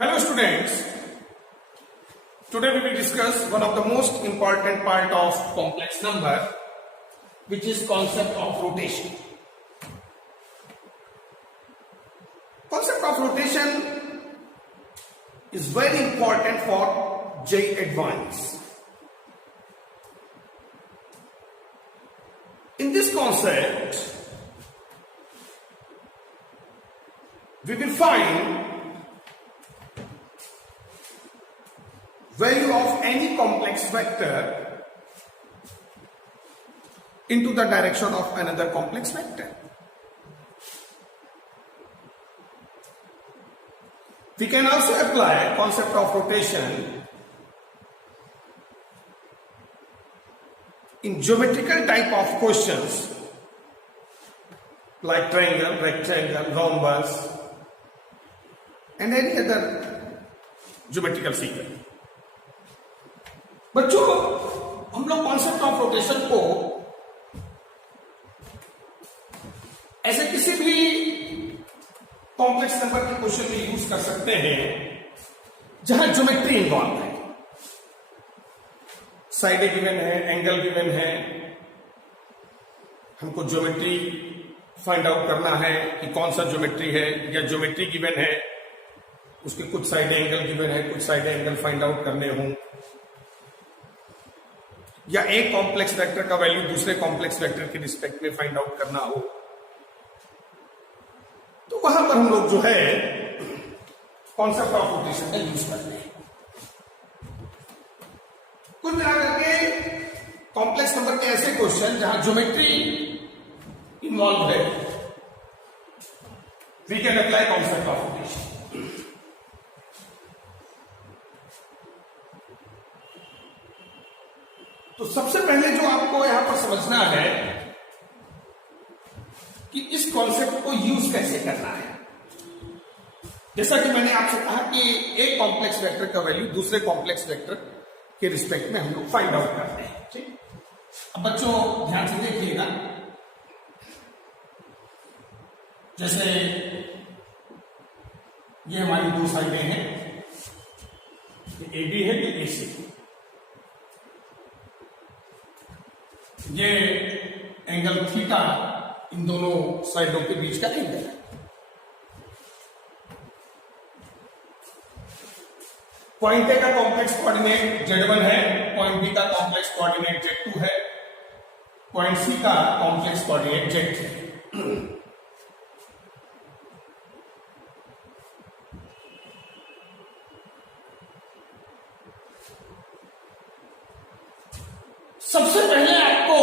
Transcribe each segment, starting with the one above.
Hello students, today we will discuss one of the most important part of complex number, which is concept of rotation. Concept of rotation is very important for JEE Advanced. In this concept, we will find value of any complex vector into the direction of another complex vector. We can also apply concept of rotation in geometrical type of questions like triangle, rectangle, rhombus and any other geometrical figure. बच्चों, हम लोग concept of rotation को ऐसे किसी भी complex number के question में use कर सकते हैं जहां ज्योमेट्री इन्वॉल्व है। साइड गिवन है, एंगल गिवन है, हमको ज्योमेट्री फाइंड आउट करना है कि कौन सा ज्योमेट्री है, या ज्योमेट्री गिवन है, उसके कुछ साइड एंगल गिवन है, कुछ साइड एंगल फाइंड आउट करने हों, या एक कॉम्प्लेक्स वेक्टर का वैल्यू दूसरे कॉम्प्लेक्स वेक्टर के रिस्पेक्ट में फाइंड आउट करना हो, तो वहां पर हम लोग जो है कॉन्सेप्ट ऑफ रोटेशन का यूज करते हैं। कुल मिलाकर के कॉम्प्लेक्स नंबर के ऐसे क्वेश्चन जहां ज्योमेट्री इन्वॉल्व है, we can apply concept of rotation. तो सबसे पहले जो आपको यहां पर समझना है कि इस कॉन्सेप्ट को यूज कैसे करना है। जैसा कि मैंने आपसे कहा कि एक कॉम्प्लेक्स वेक्टर का वैल्यू दूसरे कॉम्प्लेक्स वेक्टर के रिस्पेक्ट में हम लोग फाइंड आउट करते हैं। ठीक, अब बच्चों ध्यान से देखिएगा, जैसे ये हमारी दो साइडें हैं, ये AB है, ये AC, ये एंगल थीटा इन दोनों साइडों के बीच का एंगल है। पॉइंट ए का कॉम्प्लेक्स कोऑर्डिनेट Z1 है, पॉइंट बी का कॉम्प्लेक्स कोऑर्डिनेट Z2 है, पॉइंट सी का कॉम्प्लेक्स कोऑर्डिनेट Z3 है। सबसे पहले आपको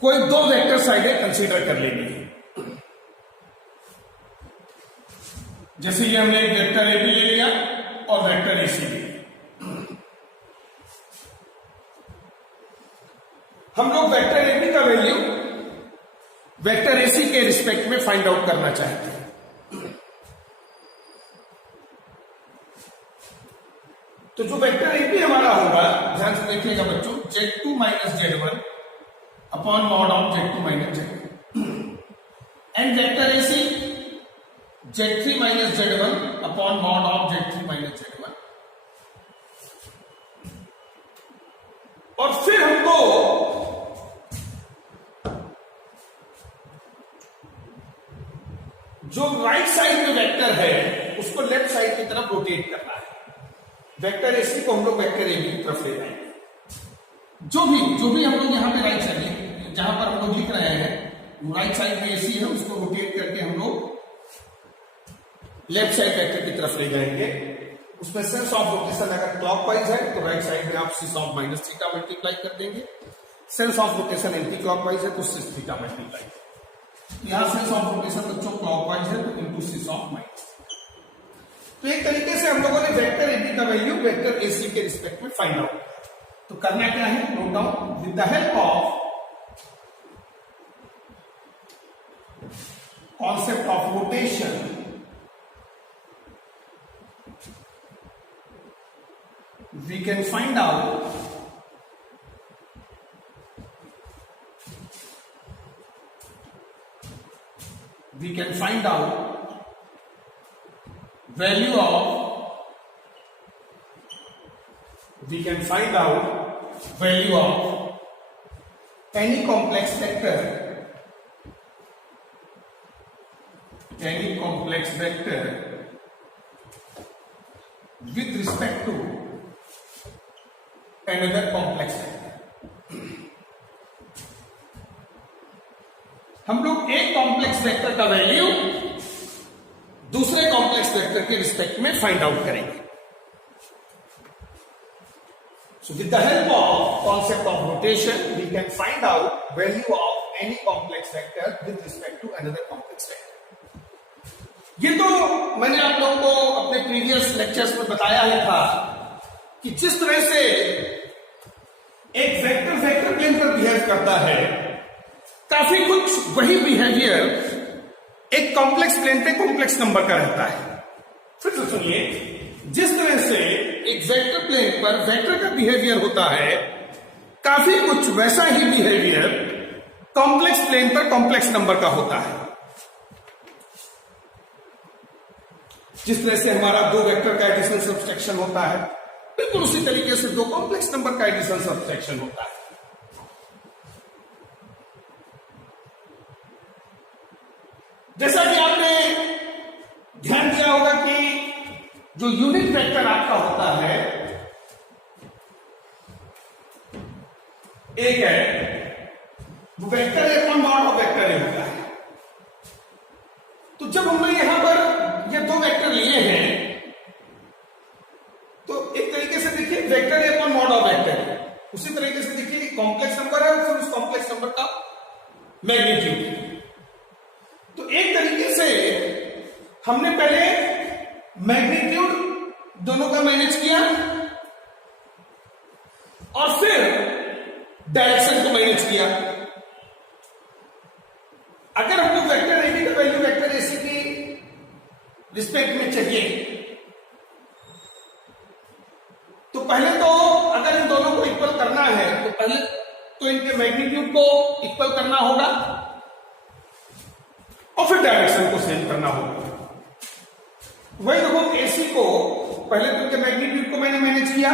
कोई दो वेक्टर साइडें कंसीडर कर लेनी है। जैसे ये हमने एक वेक्टर ए बी ले लिया और वेक्टर ए सी ले लिया। हम लोग वेक्टर ए बी का वैल्यू वेक्टर ए सी के रिस्पेक्ट में फाइंड आउट करना चाहते हैं। तो जो वेक्टर ए बी हमारा होगा, ध्यान से देखिएगा बच्चों, Z2 minus Z1 upon mod of Z2 minus Z1, and vector A C Z3 minus Z1 upon mod of Z3 minus Z1। और फिर हमको जो राइट साइड में वेक्टर है उसको लेफ्ट साइड की तरफ रोटेट करना है। वेक्टर ए सी को हम लोग वेक्टर ए बी की तरफ ले जाएंगे। जो भी हम लोग यहाँ पे राइट साइड, जहां पर हम लोग लिख रहे हैं राइट साइड में ए सी है, उसको रोटेट करके हम लोग लेफ्ट साइड वेक्टर की तरफ ले जाएंगे। उसमें सेंस ऑफ रोटेशन अगर क्लॉकवाइज है तो राइट साइड में आप सिस ऑफ माइनस थीटा मल्टीप्लाई कर देंगे, sense of rotation anti clockwise है तो सिस थीटा मल्टीप्लाई। यहां सेंस ऑफ रोटेशन बच्चों क्लॉकवाइज है तो इंटू सिस ऑफ माइनस। तो एक तरीके से हम लोगों ने वेक्टर ए बी का वैल्यू वेक्टर ए सी के रिस्पेक्ट में फाइंड आउट किया। तो करना क्या है, note down, with the help of concept of rotation we can find out we can find out value of we can find out value of any complex vector with respect to another complex vector. हम लोग एक complex vector का value दूसरे complex vector के respect में find out करेंगे. So with the help of concept of rotation, we can find out value of any complex vector with respect to another complex vector. ये तो मैंने आप लोगों को अपने प्रीवियस लेक्चर्स में बताया ही था कि जिस तरह से एक वेक्टर वेक्टर प्लेन पर बिहेव करता है, काफी कुछ वही बिहेवियर एक कॉम्प्लेक्स प्लेन पे कॉम्प्लेक्स नंबर का रहता है. फिर से सुनिए, जिस तरह से एक वेक्टर प्लेन पर वेक्टर का बिहेवियर होता है, काफी कुछ वैसा ही बिहेवियर कॉम्प्लेक्स प्लेन पर कॉम्प्लेक्स नंबर का होता है. जिस तरह से हमारा दो वेक्टर का एडिशन सब्सट्रैक्शन होता है, बिल्कुल उसी तरीके से दो कॉम्प्लेक्स नंबर का एडिशन सब्सट्रैक्शन होता है. जैसा कि आपने ध्यान दिया होगा कि जो यूनिट वेक्टर आपका होता है, एक है वो vector A upon mod of vector A होता है. तो जब हमने यहां पर ये दो वेक्टर लिए हैं, तो एक तरीके से देखिए vector A upon mod of vector, उसी तरीके से देखिए कि कॉम्प्लेक्स नंबर है और फिर उस कॉम्प्लेक्स नंबर का मैग्नीट्यूड. तो एक तरीके से हमने पहले मैग्नीट्यूड दोनों का मैनेज किया और फिर डायरेक्शन को मैनेज किया. अगर हमको वेक्टर ए का वैल्यू वेक्टर एसी की रिस्पेक्ट में चाहिए, तो पहले तो अगर इन दोनों को इक्वल करना है तो पहले तो इनके मैग्नीट्यूड को इक्वल करना होगा और फिर डायरेक्शन को सेम करना होगा. वही देखो, एसी को पहले तो इनके मैग्नीट्यूड को मैंने मैनेज किया.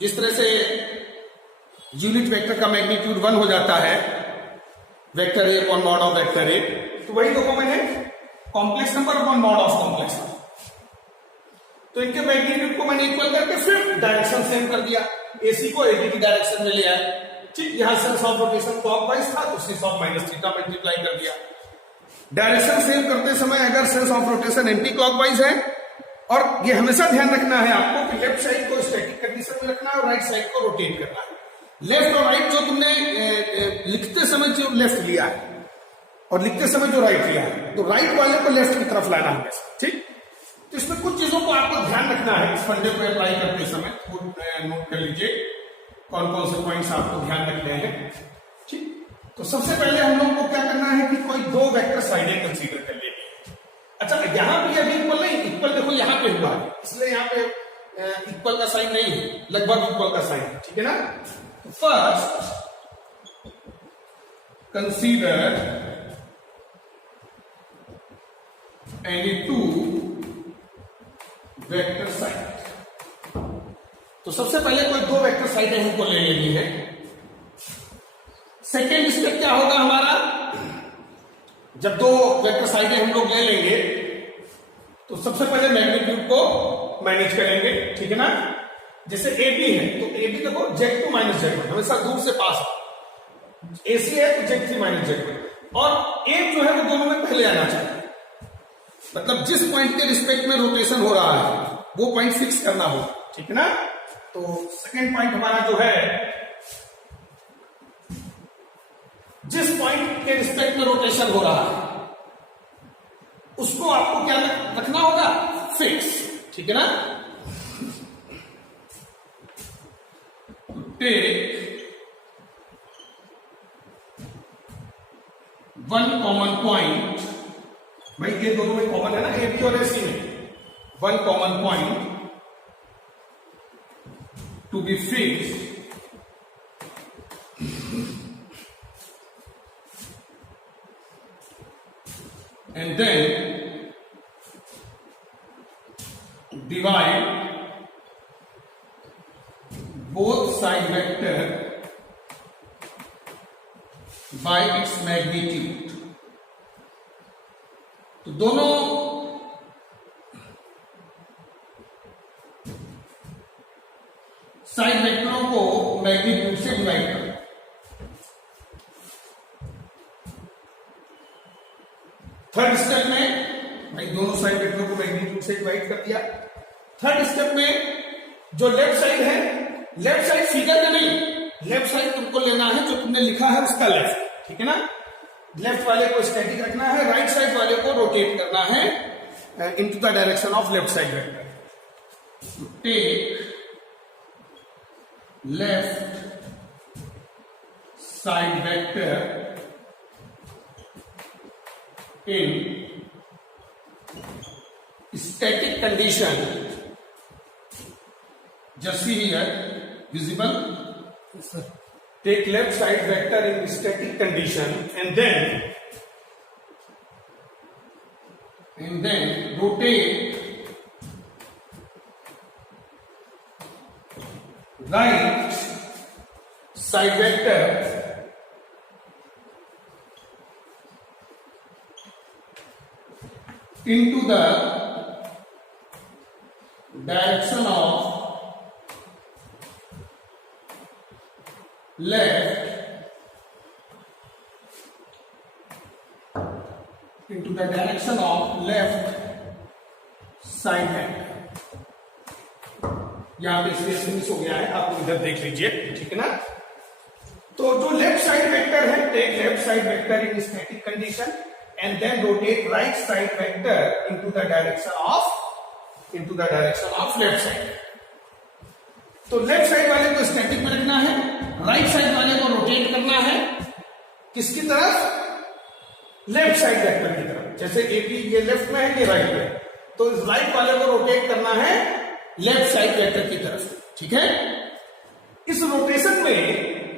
जिस तरह से यूनिट वेक्टर का मैग्नीट्यूड 1 हो जाता है vector A upon mod of vector A, तो वही देखो मैंने complex number upon mod of complex number, तो इनके मैग्नीट्यूड को मैंने इक्वल करके फिर डायरेक्शन सेम कर दिया. एसी को एबी की डायरेक्शन में ले आए. ठीक, यहां सेंस ऑफ रोटेशन क्लॉकवाइज था तो sense of minus theta multiply कर दिया. डायरेक्शन सेम करते समय अगर sense of rotation anti clockwise है, और ये हमेशा ध्यान रखना है आपको कि लेफ्ट साइड को स्टैटिक कंडीशन में रखना है और राइट साइड को रोटेट करना है. लेफ्ट और राइट जो तुमने लिखते समय जो लेफ्ट लिया है और लिखते समय जो राइट लिया है, तो राइट वाले को लेफ्ट की तरफ लाना हमेशा. ठीक, तो इसमें कुछ चीजों को आपको ध्यान रखना है इस फंडे को अप्लाई करते समय. नोट कर लीजिए कौन कौन से पॉइंट्स आपको ध्यान रखने हैं. ठीक, तो सबसे पहले हम लोग को क्या करना है कि कोई दो वेक्टर साइडें कंसीडर कर लेंगे. अच्छा, यहां भी अभी इक्वल नहीं, इक्वल देखो यहां पे हुआ है, इसलिए यहां पे इक्वल का साइन नहीं है, लगभग इक्वल का साइन है. ठीक है ना. तो first consider any two vector side. तो सबसे पहले कोई दो वेक्टर साइडें हमको ले लेनी है. सेकेंड स्टेप क्या होगा हमारा, जब दो वेक्टर साइडें हम लोग ले लेंगे तो सबसे पहले मैग्नीट्यूड को मैनेज करेंगे. ठीक है ना. जैसे ए बी है तो ए बी देखो Z2 माइनस Z1 हमेशा दूर से पास है. एसी है तो Z3 माइनस Z1, और ए जो है वो दोनों में पहले आना चाहिए. मतलब जिस पॉइंट के रिस्पेक्ट में रोटेशन हो रहा है वो पॉइंट फिक्स करना होगा. ठीक है ना. तो सेकेंड पॉइंट हमारा जो है, जिस पॉइंट के रिस्पेक्ट में रोटेशन हो रहा है उसको आपको क्या रखना होगा, फिक्स. ठीक है ना. टेक वन कॉमन पॉइंट, भाई ये दोनों में कॉमन है ना, ए बी और एसी में, one common point to be fixed and then divide side vector by its magnitude. तो दोनों साइड वेक्टरों को मैग्नीट्यूड से डिवाइड करो। थर्ड स्टेप में भाई दोनों साइड वेक्टरों को मैग्नीट्यूड से डिवाइड कर दिया। थर्ड स्टेप में जो लेफ्ट साइड है, लेफ्ट साइड फिगर में नहीं, लेफ्ट साइड तुमको लेना है जो तुमने लिखा है उसका लेफ्ट, ठीक है ना। लेफ्ट वाले को स्टैटिक रखना है, राइट साइड वाले को रोटेट करना है into the direction of left side vector. Take left side vector in static condition, just see here, visible? Yes, sir. Take left side vector in static condition and then rotate right side vector into the direction of left, into the direction of left side vector। यहां पे space miss हो गया है, आप इधर देख लीजिए, ठीक है ना। तो जो लेफ्ट साइड वेक्टर है, take left side vector in static condition and then rotate right side vector into the direction of left side। तो लेफ्ट साइड वाले को स्टैटिक में रखना है, राइट साइड वाले को रोटेट करना है किसकी तरफ? लेफ्ट साइड वेक्टर की तरफ। जैसे एपी ये लेफ्ट में है, ये राइट में, तो इस राइट वाले को रोटेट करना है लेफ्ट साइड वेक्टर की तरफ, ठीक है। इस रोटेशन में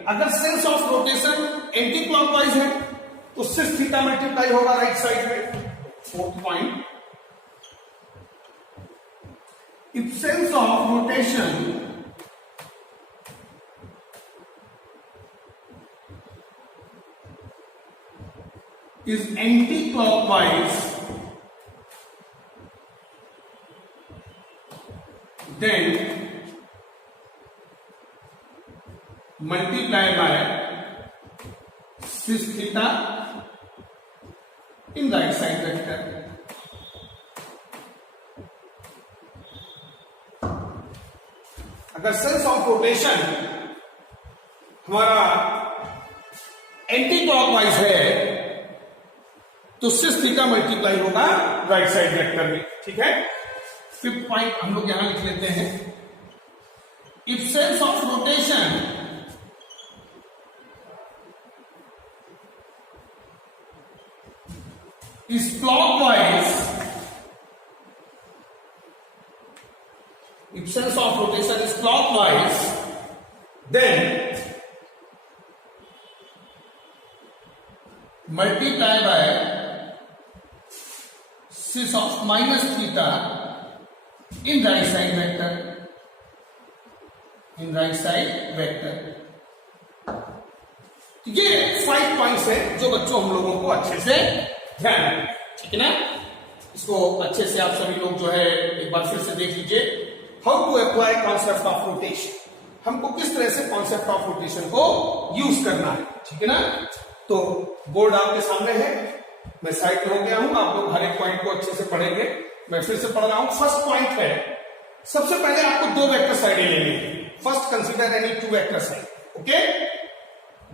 अगर sense of rotation anti clockwise है तो सिस थीटा मल्टीप्लाई होगा राइट साइड में। Fourth point, if sense of rotation is anti-clockwise, then multiply by cis theta in right side vector। अगर सेंस ऑफ रोटेशन हमारा एंटी क्लॉकवाइज है तो सिस theta multiply होगा right side vector में, ठीक है। फिफ्थ पॉइंट हम लोग यहां लिख लेते हैं, if sense of rotation is clockwise, if sense of rotation is clockwise, then multiply by cis of minus theta in right side vector, in right side vector। ये 5 पॉइंट्स है जो बच्चों हम लोगों को अच्छे से ध्यान रखना, ठीक है ना। इसको अच्छे से आप सभी लोग जो है एक बार फिर से देख लीजिए। How to apply concept of rotation, हमको किस तरह से कॉन्सेप्ट ऑफ रोटेशन को यूज करना है, ठीक है ना। तो बोर्ड आपके सामने है, मैं साइड हो गया हूं, आप लोग हर एक पॉइंट को अच्छे से पढ़ेंगे। मैं फिर से पढ़ रहा हूं। फर्स्ट पॉइंट है, सबसे पहले आपको दो वेक्टर साइडें लेनी है। First consider any two vector side, okay.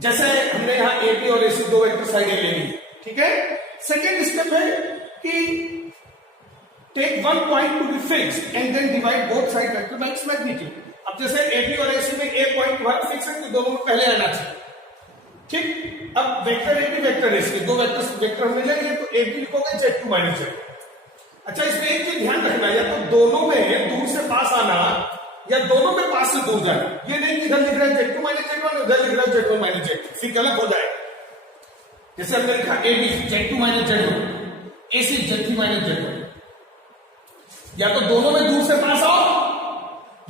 जैसे हमने यहां एबी और एसी दो वेक्टर साइडें लेनी है, ठीक है। सेकेंड स्टेप है कि take one point to be fixed and then divide both side vector by its magnitude. अब जैसे एबी और एसी में एक पॉइंट तुम्हारा फिक्स है तो दोनों में पहले आना चाहिए, ठीक। अब वेक्टर एबी वेक्टर एसी दो वेक्टर हमने ले लिए, तो एबी लिखोगे Z2 माइनस Z। अच्छा, इसमें एक चीज ध्यान रखना, या तो दोनों में दूर से पास आना या दोनों में पास से दूर जाना। ये नहीं कि इधर लिख रहा है Z2 माइनस Z1, उधर लिख रहा है Z1 माइनस Z2, फिर गलत हो जाएगा। जैसे हमने लिखा AB Z2 minus Z1, AC Z3 minus Z1। या तो दोनों में दूर से पास आओ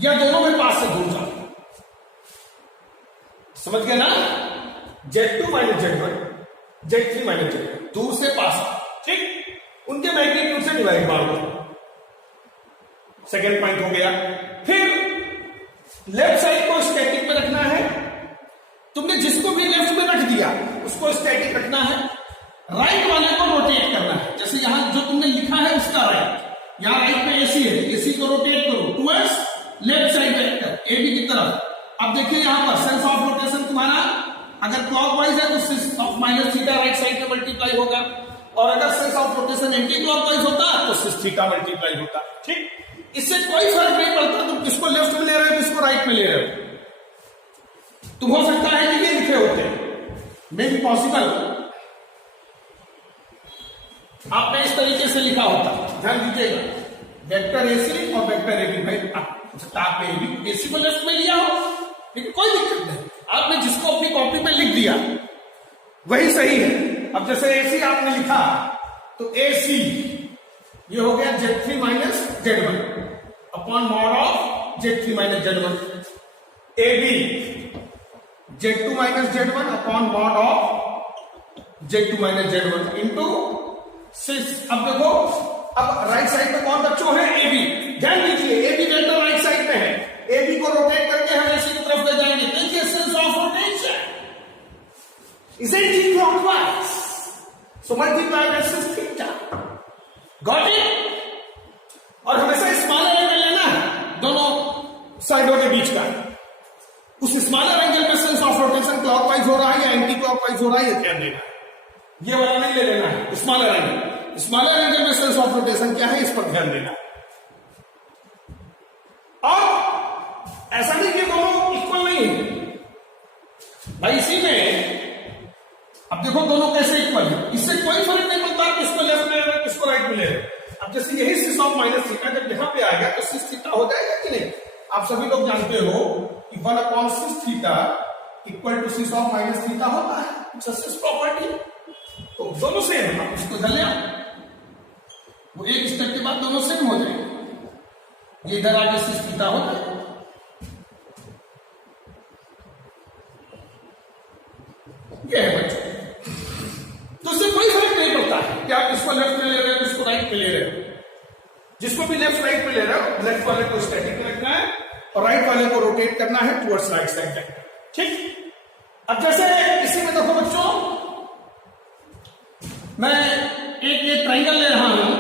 या दोनों में पास से दूर जाओ। समझ गए ना? Z2 minus Z1, Z3 minus Z1, दूर से पास, ठीक, उनके मैग्नीट्यूड से डिवाइड मार दो, सेकेंड पॉइंट हो गया। फिर लेफ्ट साइड को स्टैटिक में रखना है, तुमने जिसको भी लेफ्ट में रख दिया उसको स्टैटिक रखना है, राइट वाले को रोटेट करना है, जैसे यहां जो तुमने लिखा है उसका राइट, यहां राइट में एसी है, एसी को रोटेट करो towards left side vector AB की तरफ। अब देखिए यहां पर सेंस ऑफ रोटेशन तुम्हारा अगर क्लॉकवाइज है तो sense of minus theta right side में मल्टीप्लाई होगा, और अगर sense of rotation anti clockwise होता तो सिस थीटा मल्टीप्लाई होता, ठीक। इससे कोई फर्क नहीं पड़ता तुम किसको लेफ्ट में ले रहे हो किसको राइट में ले रहे हो। तुम हो सकता है कि ये लिखे होते मे बी पॉसिबल आपने इस तरीके से लिखा होता, ध्यान दीजिएगा, वेक्टर एसी और वेक्टर एबी। भाई आपने एबी एसी को लेफ्ट में लिया हो लेकिन कोई दिक्कत नहीं, आपने जिसको अपनी कॉपी में लिख दिया वही सही है। अब जैसे एसी आपने लिखा तो एसी ये हो गया Z3 minus Z1 upon mod of Z3 minus Z1, AB Z2 minus Z1 upon mod of Z2 minus Z1 into 6। अब देखो, अब राइट साइड में कौन बच्चों है? AB। ध्यान दीजिए AB वेक्टर राइट साइड में है, AB को रोटेट करके हम ऐसी की तरफ ले जाएंगे। देखिए sense of rotation is anticlockwise, so multiply by cis theta, got it. और हमेशा स्मॉलर एंगल लेना है दोनों साइडों के बीच का, उस स्मॉलर एंगल में सेंस ऑफ रोटेशन क्लॉकवाइज हो रहा है या एंटी क्लॉकवाइज हो रहा है ये ध्यान देना है, ये वाला नहीं ले लेना है। स्मॉलर एंगल, स्मॉलर एंगल में सेंस ऑफ रोटेशन क्या है इस पर ध्यान देना है। और ऐसा नहीं कि दोनों इक्वल नहीं है भाई, इसी में अब देखो दोनों कैसे इक्वल है, इससे कोई फर्क नहीं पड़ता किसको लेफ्ट में ले रहे हो किसको राइट में ले रहे हो। अब जैसे यही सिस ऑफ माइनस थीटा जब यहां पे आएगा तो सिस थीटा हो जाएगा कि नहीं? आप सभी लोग जानते हो कि 1 upon cis theta equal to cis of minus theta होता है, इट्स सिस प्रॉपर्टी। तो दोनों सेम है, इसको इधर ले आओ, वो एक स्टेप के बाद दोनों सेम हो जाएंगे, ये इधर आके सिस थीटा हो जाएगा। ये है बच्चों, तो उससे कोई फर्क नहीं पड़ता कि आप किसको लेफ्ट में ले रहे हो किसको राइट में ले रहे हो। जिसको भी लेफ्ट राइट में ले रहे हो लेफ्ट वाले को स्टैटिक में रखना है और राइट वाले को रोटेट करना है टुवर्ड्स राइट साइड, ठीक। अब जैसे इसी में देखो बच्चों, मैं एक ये ट्राइंगल ले रहा हूं,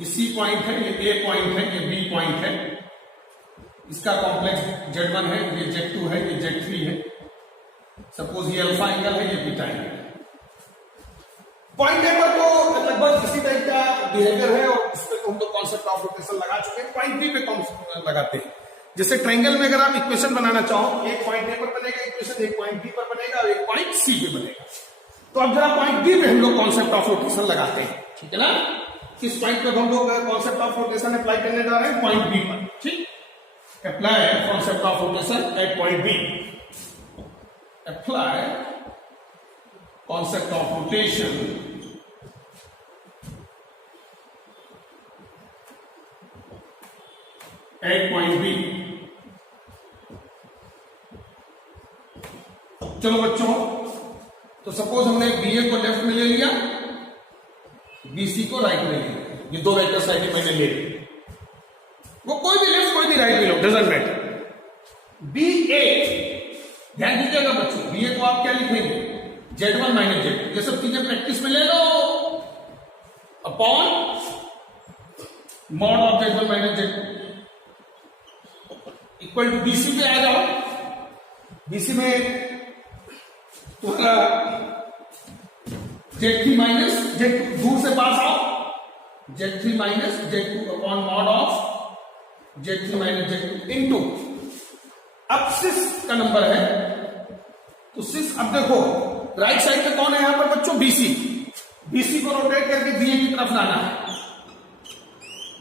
ये C पॉइंट है, ये A पॉइंट है, ये B पॉइंट है, इसका कॉम्प्लेक्स Z1 है, ये Z2 है, ये Z3 है, सपोज ये अल्फा एंगल है, ये बीटा एंगल है। पॉइंट ए पर तो लगभग इसी टाइप का बिहेवियर है और इस पे तो हम लोग कॉन्सेप्ट ऑफ रोटेशन लगा चुके हैं। पॉइंट बी पे कॉन्सेप्ट लगाते हैं, जैसे ट्रायंगल में अगर आप इक्वेशन बनाना चाहो, एक पॉइंट ए पर बनेगा इक्वेशन, एक पॉइंट बी पर बनेगा और एक पॉइंट सी पे बनेगा। तो अब जरा पॉइंट बी पे हम लोग कॉन्सेप्ट ऑफ रोटेशन लगाते हैं, ठीक है ना। किस पॉइंट पे हम लोग कॉन्सेप्ट ऑफ रोटेशन अप्लाई करने जा रहे हैं? पॉइंट बी पर, ठीक। Apply concept of rotation at point B, apply concept of rotation at point B। चलो बच्चों, तो सपोज हमने BA को लेफ्ट में ले लिया, BC को राइट में ले लिया, ये दो वेक्टर साइड मैंने ले ली, वो कोई भी लेफ्ट कोई भी राइट ले लो, डजंट मैटर। BA, ध्यान दीजिएगा बच्चों, BA को आप क्या लिखेंगे? Z1 माइनस Z2, ये सब चीजें प्रैक्टिस में ले लो, upon mod of Z1 minus Z2 equal to BC पे आ जाओ। BC में तुम्हारा Z3 माइनस Z2, दूर से पास आओ, Z3 minus Z2 upon mod of Z3 minus Z2 into, अब सिस का नंबर है तो सिस, अब देखो राइट साइड पे कौन है यहां पर बच्चों? BC। BC को रोटेट करके BA की तरफ लाना है,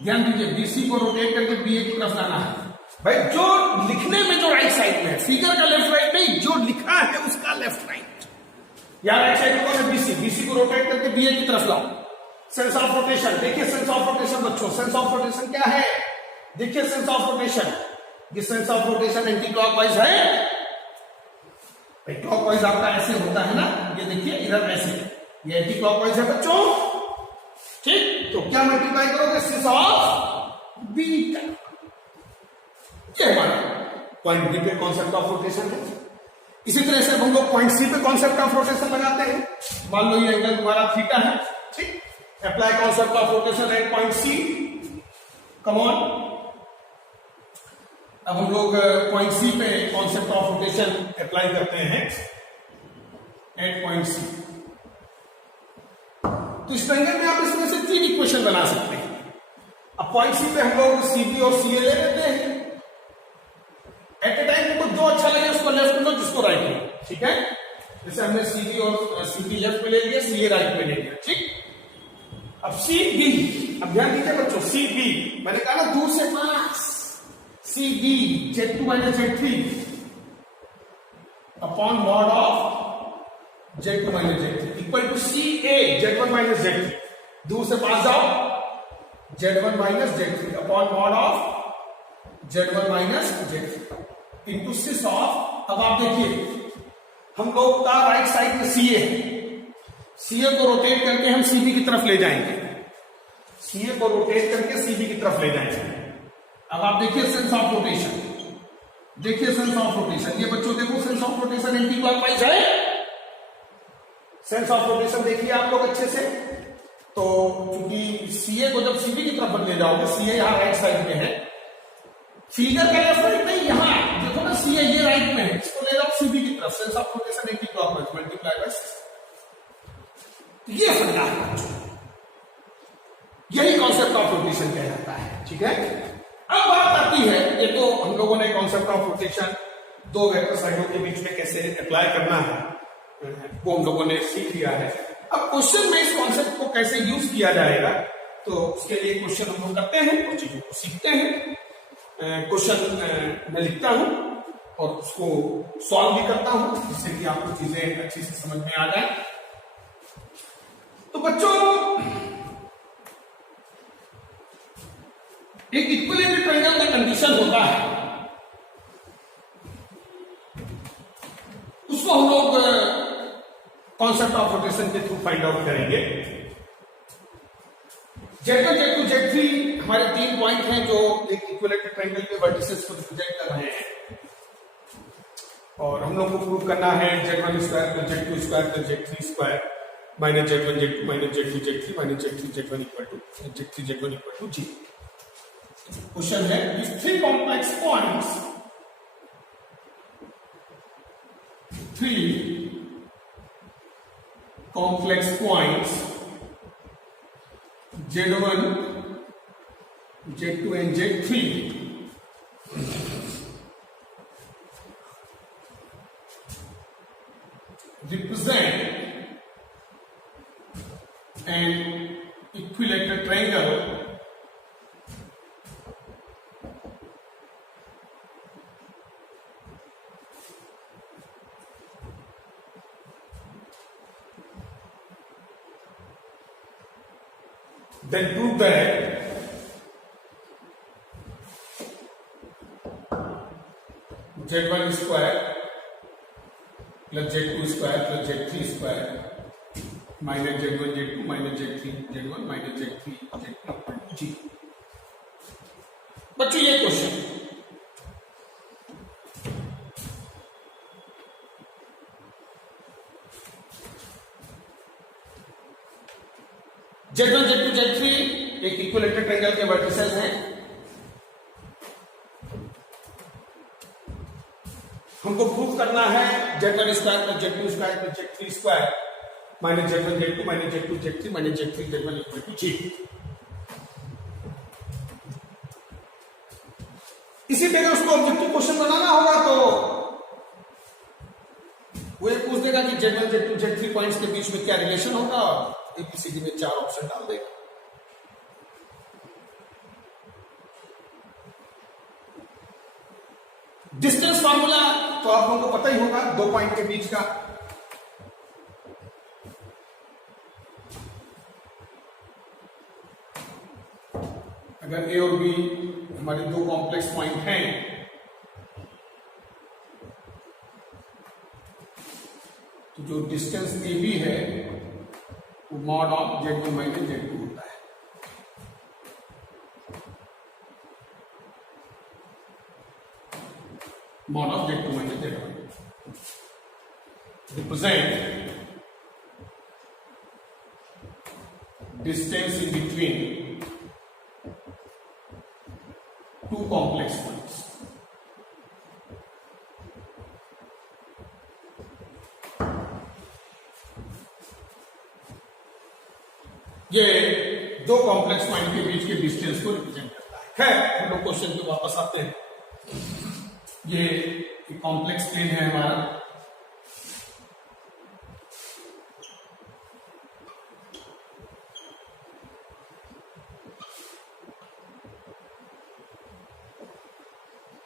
ध्यान दीजिए, BC को रोटेट करके BA की तरफ लाना है। भाई जो लिखने में जो राइट साइड में है, फिगर का लेफ्ट राइट नहीं, जो लिखा है उसका लेफ्ट राइट। या राइट साइड में कौन है? BC। BC को रोटेट करके BA की तरफ लाओ। सेंस ऑफ रोटेशन, देखिए सेंस ऑफ रोटेशन बच्चों, सेंस ऑफ रोटेशन क्या है? देखिए सेंस ऑफ रोटेशन, ये sense of rotation anti clockwise है। क्लॉकवाइज आपका ऐसे होता है ना, ये देखिए इधर ऐसे, ये एंटी क्लॉकवाइज है बच्चों, ठीक। तो क्या मल्टीप्लाई करोगे, सिस ऑफ बीटा। ये हमारा पॉइंट बी पे कॉन्सेप्ट ऑफ रोटेशन है। इसी तरह से हम लोग पॉइंट सी पे कॉन्सेप्ट ऑफ रोटेशन लगाते हैं। मान लो ये एंगल तुम्हारा थीटा है, ठीक। Apply concept of rotation at point C, come on. अब हम लोग पॉइंट सी पे कॉन्सेप्ट ऑफ रोटेशन अप्लाई करते हैं एट पॉइंट सी। तो इस ट्रायंगल में आप इसमें से 3 इक्वेशन बना सकते हैं। अब पॉइंट सी पे हम लोग सीबी और सीए ले लेते हैं। एट ए टाइम तुमको जो अच्छा लगे उसको लेफ्ट लो, जिसको राइट लो, ठीक है। जैसे हमने सीबी और सीबी लेफ्ट में ले लिया, सीए राइट में ले लिया, ठीक। अब सी बी, अब ध्यान दीजिए बच्चों, सी बी मैंने कहा ना दूर से पास, C B Z2 minus Z3 upon mod of Z2 minus Z3 equal to C A Z1 minus Z3, दूर से पास जाओ, Z1 minus Z3 upon mod of Z1 minus Z3 into cis of. अब आप देखिए हम लोग का राइट साइड में सीए है, सीए को रोटेट करके हम सीबी की तरफ ले जाएंगे, सीए को रोटेट करके सीबी की तरफ ले जाएंगे। अब आप देखिए सेंस ऑफ रोटेशन, देखिए सेंस ऑफ रोटेशन, ये बच्चों देखो sense of rotation anti clockwise है। सेंस ऑफ रोटेशन देखिए आप लोग अच्छे से। तो क्योंकि सीए को जब सीबी की तरफ ले जाओगे, सीए यहां राइट साइड में है, फिगर का लेफ्ट राइट नहीं, यहां देखो ना सीए ये राइट में है, इसको ले जाओ सीबी की तरफ, sense of rotation anti clockwise multiply by 6। ये फंडा है बच्चों, यही कॉन्सेप्ट ऑफ रोटेशन कहलाता है, ठीक है। अब बात आती है, ये तो हम लोगों ने कॉन्सेप्ट ऑफ रोटेशन दो वेक्टर साइडों के बीच में कैसे अप्लाई करना है वो हम लोगों ने सीख लिया है। अब क्वेश्चन में इस कॉन्सेप्ट को कैसे यूज किया जाएगा, तो उसके लिए क्वेश्चन हम लोग करते हैं, कुछ चीजों को सीखते हैं। क्वेश्चन मैं लिखता हूं और उसको सॉल्व भी करता हूं, जिससे कि आपको चीजें अच्छी से समझ में आ जाए। तो बच्चों एक इक्विलेटरल ट्रायंगल का कंडीशन होता है, उसको हम लोग कॉन्सेप्ट ऑफ रोटेशन के थ्रू फाइंड आउट करेंगे। Z1, Z2, Z3 हमारे 3 पॉइंट हैं जो एक इक्विलेटरल ट्रायंगल के वर्टिसेस को रिप्रेजेंट कर रहे हैं, और हम लोग को प्रूव करना है Z1 square plus Z2 square plus Z3 square minus Z1 Z2 minus Z2 Z3 minus Z3 Z1 equal to Z3 Z1 equal to 0। Question है these 3 complex points, 3 complex points Z1, Z2 and Z3 represent an equilateral triangle then prove that Z1 square plus Z2 square plus Z3 square minus Z1 Z2 minus Z3 Z1 minus Z3 Z2 G। बच्चों ये question Z1 Z2 Z3 एक equilateral triangle के vertices हैं। हमको prove करना है Z1 square plus Z2 square plus Z3 square minus Z1 Z2 minus Z2 Z3 minus Z3 Z1 equal to G। इसी तरह उसको ऑब्जेक्टिव क्वेश्चन बनाना होगा, तो वो ये पूछ देगा कि Z1 Z2 Z3 पॉइंट्स के बीच में क्या रिलेशन होगा, और एबीसीडी में 4 ऑप्शन डाल देगा। डिस्टेंस फार्मूला तो आप लोगों को पता ही होगा, 2 पॉइंट के बीच का। अगर ए और बी हमारे 2 कॉम्प्लेक्स पॉइंट हैं जो डिस्टेंस ए बी है वो mod of Z1 minus Z2 होता है। Mod of Z2 minus Z1 represent distance in between two complex points. ये दो कॉम्प्लेक्स पॉइंट के बीच के डिस्टेंस को रिप्रेजेंट करता है। खैर हम लोग क्वेश्चन पे वापस आते हैं। ये कॉम्प्लेक्स प्लेन है हमारा,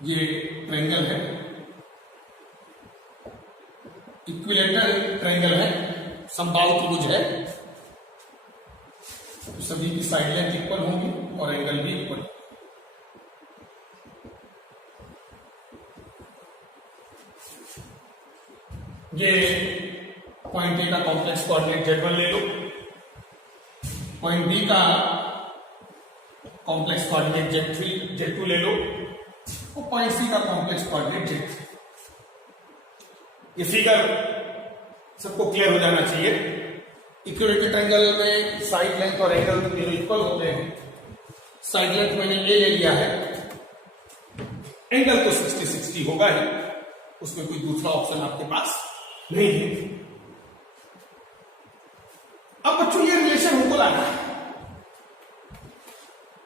ये ट्रायंगल है, इक्विलेटरल ट्रायंगल है, समबाहु त्रिभुज है, तो सभी की साइड लेंथ इक्वल होंगी और एंगल भी इक्वल। ये पॉइंट ए का कॉम्प्लेक्स कोऑर्डिनेट Z1 ले लो, पॉइंट बी का कॉम्प्लेक्स कोऑर्डिनेट Z3 Z2 ले लो, और पॉइंट सी का कॉम्प्लेक्स कोऑर्डिनेट Z3। ये फिगर सबको क्लियर हो जाना चाहिए। इक्विलेटरल ट्रायंगल में साइड लेंथ और एंगल दोनों इक्वल होते हैं। साइड लेंथ मैंने ए ले लिया है, एंगल तो 60-60 होगा ही, उसमें कोई दूसरा ऑप्शन आपके पास नहीं है। अब बच्चों ये रिलेशन हमको लाना है।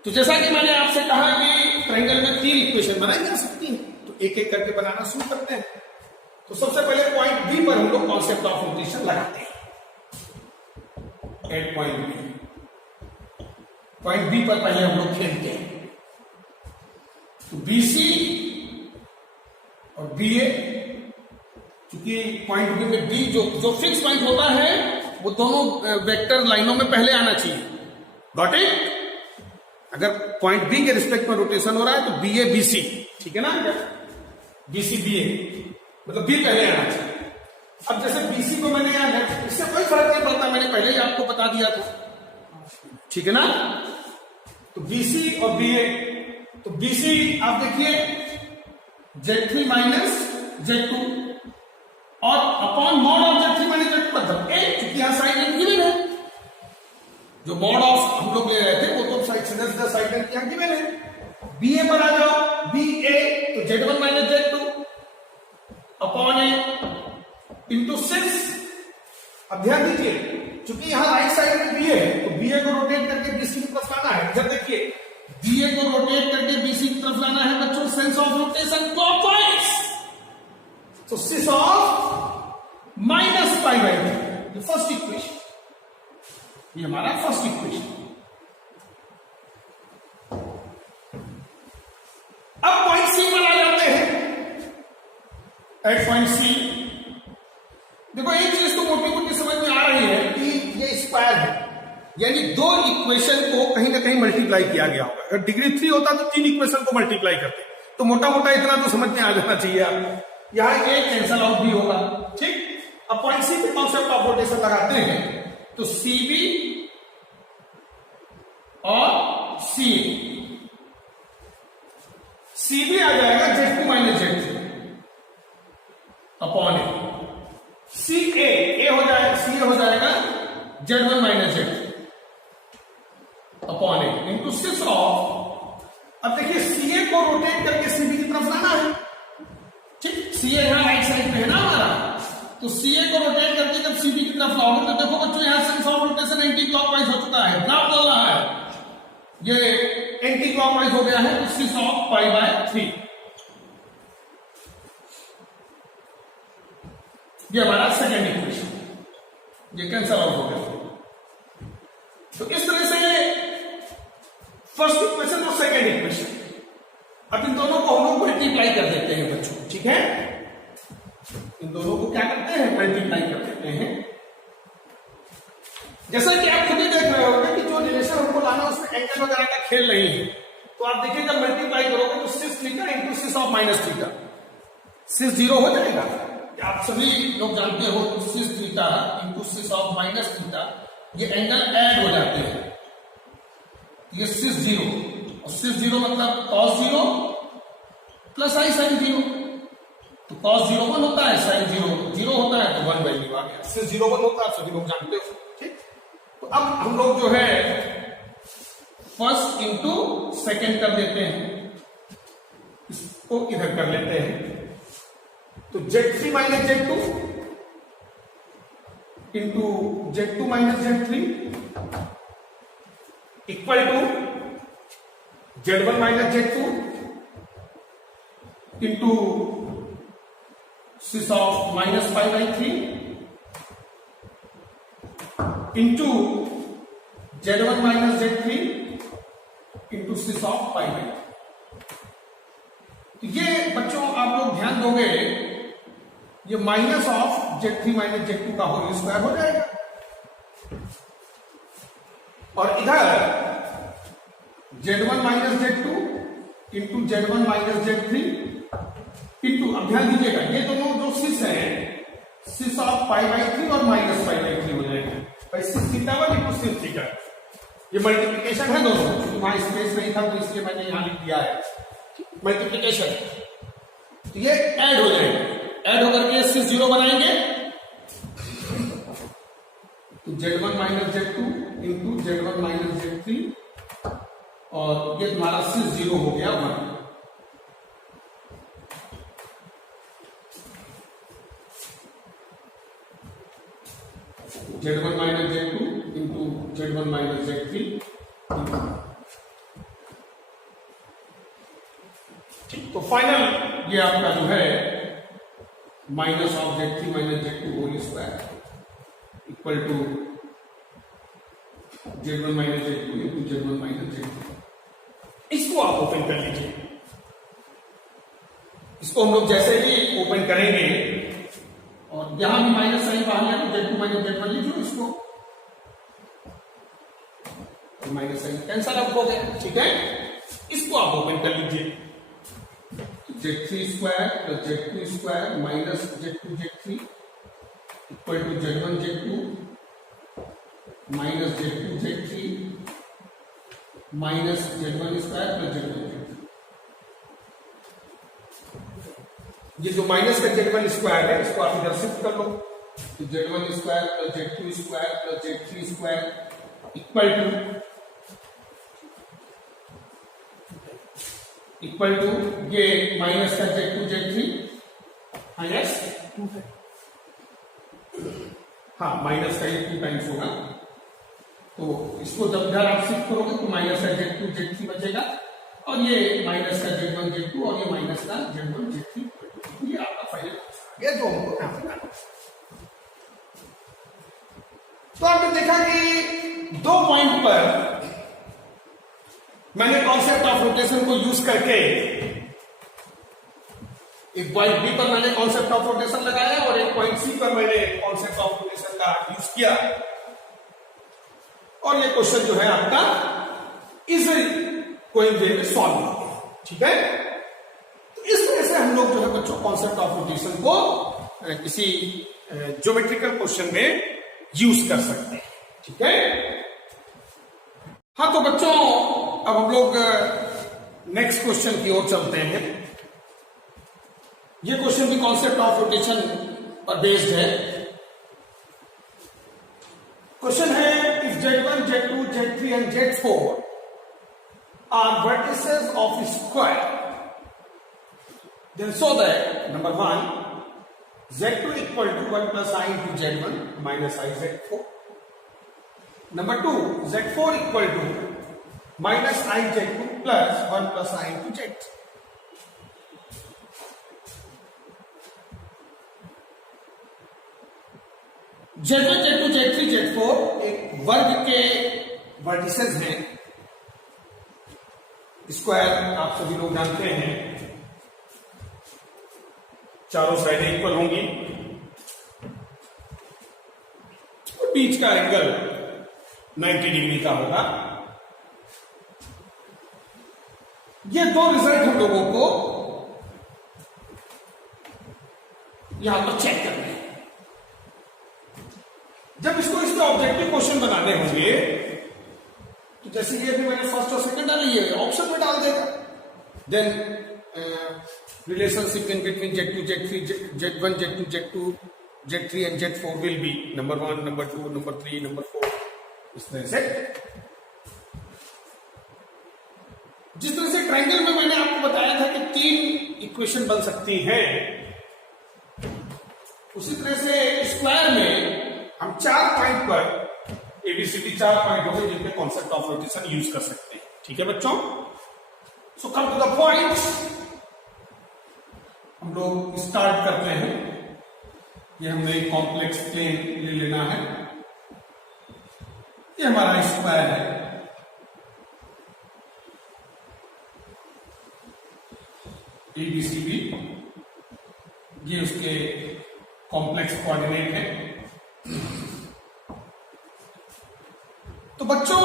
तो जैसा कि मैंने आपसे कहा कि ट्रायंगल में 3 इक्वेशन बनाई जा सकती हैं, तो एक एक करके बनाना शुरू करते हैं। तो सबसे पहले पॉइंट बी पर हम लोग कॉन्सेप्ट ऑफ रोटेशन लगाते हैं। एट पॉइंट बी पर पहले हम लोग खेलते हैं। तो BC और BA, क्योंकि पॉइंट बी में B जो फिक्स पॉइंट होता है वो दोनों वेक्टर लाइनों में पहले आना चाहिए। Got it? अगर पॉइंट बी के रिस्पेक्ट में रोटेशन हो रहा है तो BA BC, ठीक है ना? BC BA मतलब B पहले आना चाहिए। अब जैसे BC को मैंने यहां लेफ्ट, इससे कोई फर्क नहीं पड़ता, मैंने पहले ही आपको बता दिया था, ठीक है ना? तो BC और BA, तो BC आप देखिए Z3 माइनस Z2 और upon mod of Z3 minus Z2 मतलब A, क्योंकि यहां साइड लेंथ गिवन है। जो मॉड ऑफ हम लोग ले रहे थे वो तो साइड सीधा साइड लेंथ यहां गिवन है। BA पर आ जाओ, BA तो Z1 minus Z2 upon A into 6। अब ध्यान दीजिए, चूंकि यहां राइट साइड में BA है तो BA को रोटेट करके BC की तरफ लाना है। इधर देखिए BA को रोटेट करके BC की तरफ लाना है बच्चों, सेंस ऑफ रोटेशन क्लॉकवाइज। तो cis of minus pi by 3, first equation, ये हमारा फर्स्ट इक्वेशन। अब पॉइंट सी पर आ जाते हैं। एट पॉइंट सी देखो, एक चीज तो मोटी मोटी समझ में आ रही है कि ये स्क्वायर है, यानी दो इक्वेशन को कहीं ना कहीं मल्टीप्लाई किया गया होगा। अगर डिग्री 3 होता तो 3 इक्वेशन को मल्टीप्लाई करते, तो मोटा मोटा इतना तो समझ में आ जाना चाहिए आपको। यहां एक कैंसल आउट भी होगा, ठीक। अब पॉइंट सी पे कॉन्सेप्ट ऑफ रोटेशन लगाते हैं तो CB और CB आ जाएगा Z2 minus Z3 upon A। CA हो जाएगा Z1 minus Z3 upon A into 6 of. अब देखिए CA को रोटेट करके CB की तरफ लाना है, ठीक। CA यहां राइट साइड पे है ना हमारा, तो CA को रोटेट करके जब CB की तरफ लाओगे तो देखो बच्चों यहां sense of rotation anti clockwise हो चुका है, ना बोल रहा है, ये एंटी क्लॉकवाइज हो गया है, तो 6 ऑफ पाई बाय 3। ये हमारा सेकेंड इक्वेशन, ये कैंसल आउट हो गया। तो इस तरह से फर्स्ट इक्वेशन और सेकेंड इक्वेशन, अब इन दोनों को हम लोग मल्टीप्लाई कर देते हैं बच्चों, ठीक है। इन दोनों को क्या करते हैं, मल्टीप्लाई कर देते हैं। जैसा कि आप खुद ही देख रहे होंगे कि जो रिलेशन हमको लाना उसमें एंगल वगैरह का खेल नहीं है। तो आप देखिए जब मल्टीप्लाई करोगे तो 6 theta into 6 of minus theta, 6 0 हो जाएगा, आप सभी लोग जानते हो cis theta into cis of minus theta, ये एंगल ऐड हो जाते हैं। ये सिस जीरो, और सिस जीरो मतलब cos zero plus I sine zero. तो कॉस जीरो 1 होता है, साइन जीरो 0 होता है, तो 1 वैल्यू आ गया। सिस 0 1 होता है, सभी लोग जानते हो। ठीक, तो अब हम लोग जो है फर्स्ट इंटू सेकेंड कर लेते हैं, इसको इधर कर लेते हैं। तो Z3 minus Z2 into Z2 minus Z3 equal to Z1 minus Z2 into cis of minus 5/3 into Z1 minus Z3 into cis of 5/3। तो ये बच्चों आप लोग ध्यान दोगे, ये minus of Z3 minus Z2 का होल स्क्वायर हो जाएगा, और इधर Z1 minus Z2 into Z1 minus Z3 into, अब ध्यान दीजिएगा ये दोनों जो सिस है, सिस ऑफ 5/3 और माइनस 5/3 हो जाएगा। भाई सिस थीटा 1 इंटू सिस थीटा, ये मल्टीप्लीकेशन है दोनों, वहां स्पेस नहीं था तो इसलिए मैंने यहां लिख दिया है मल्टीप्लीकेशन। तो ये ऐड हो जाएगा, ऐड होकर के सिस 0 बनाएंगे, तो Z1 minus Z2 into Z1 minus Z3, और ये तुम्हारा सिस 0 हो गया 1। Z1 minus Z2 into Z1 minus Z3। तो फाइनल ये आपका जो है minus of Z3 minus Z2 whole square equal to Z1 minus Z2 into Z1 minus Z3। इसको आप ओपन कर लीजिए। इसको हम लोग जैसे ही ओपन करेंगे, और यहां भी माइनस साइन बाहर है, तो Z2 माइनस Z1 लीजिए इसको, माइनस साइन कैंसल आउट हो गया। ठीक है, इसको आप ओपन कर लीजिए। Z3 square plus Z2 square minus Z2 Z3 equal to Z1 Z2 minus Z2 Z3 minus Z1 square plus Z1 Z2। ये जो माइनस का Z1 स्क्वायर है, इसको आप इधर शिफ्ट कर लो, तो Z1 square plus Z2 square plus Z3 square equal to ये माइनस का Z2 Z3, हाँ यस, हाँ माइनस का ये 2 टाइम्स होगा। तो इसको जब इधर आप शिफ्ट करोगे तो माइनस का Z2 Z3 बचेगा, और ये माइनस का Z1 Z2 और ये माइनस का Z1 Z3। ये आपका फाइनल ये जो हमको यहां पर करना। तो आपने देखा कि 2 पॉइंट पर मैंने कॉन्सेप्ट ऑफ रोटेशन को यूज करके, एक पॉइंट बी पर मैंने कॉन्सेप्ट ऑफ रोटेशन लगाया, और एक पॉइंट सी पर मैंने कॉन्सेप्ट ऑफ रोटेशन का यूज किया, और ये क्वेश्चन जो है आपका इजीली कोई वे में सॉल्व हो गया। ठीक है, तो इस तरह से हम लोग जो है बच्चों कॉन्सेप्ट ऑफ रोटेशन को किसी ज्योमेट्रिकल क्वेश्चन में यूज कर सकते हैं। ठीक है, हाँ तो बच्चों अब हम लोग नेक्स्ट क्वेश्चन की ओर चलते हैं। ये क्वेश्चन भी कॉन्सेप्ट ऑफ रोटेशन पर बेस्ड है। क्वेश्चन है, if Z1 Z2 Z3 and Z4 are vertices of a square, then show that number 1 Z2 equal to 1 plus I into Z1 minus I Z4. Number 2 Z4 equal to minus I Z2 plus 1 plus I into Z. Z1 Z2 Z3 Z4 एक वर्ग के vertices हैं। Square आप सभी लोग जानते हैं, चारों साइडें इक्वल होंगी, और बीच का एंगल 90 डिग्री का होगा। ये 2 रिजल्ट हम लोगों को यहां पर चेक करना है। जब इसको इसके ऑब्जेक्टिव क्वेश्चन बनाने होंगे तो जैसे कि अभी मैंने फर्स्ट और सेकंड डाली है, ऑप्शन में डाल देगा। Then relationship in between Z2, Z3, Z1, Z2, Z2, Z3 and Z4 will be number 1, number 2, number 3, number 4। इस तरह से जिस तरह से ट्रायंगल में मैंने आपको बताया था कि 3 इक्वेशन बन सकती हैं, उसी तरह से स्क्वायर में हम 4 पॉइंट पर एबीसीडी 4 पॉइंट हो गए जिनपे कॉन्सेप्ट ऑफ रोटेशन यूज कर सकते हैं। ठीक है बच्चों, सो कम टू द पॉइंट, हम लोग स्टार्ट करते हैं। ये हमने एक कॉम्प्लेक्स प्लेन ले लेना है, ये हमारा स्क्वायर है, एबीसीडी, ये उसके कॉम्प्लेक्स कोऑर्डिनेट है। तो बच्चों,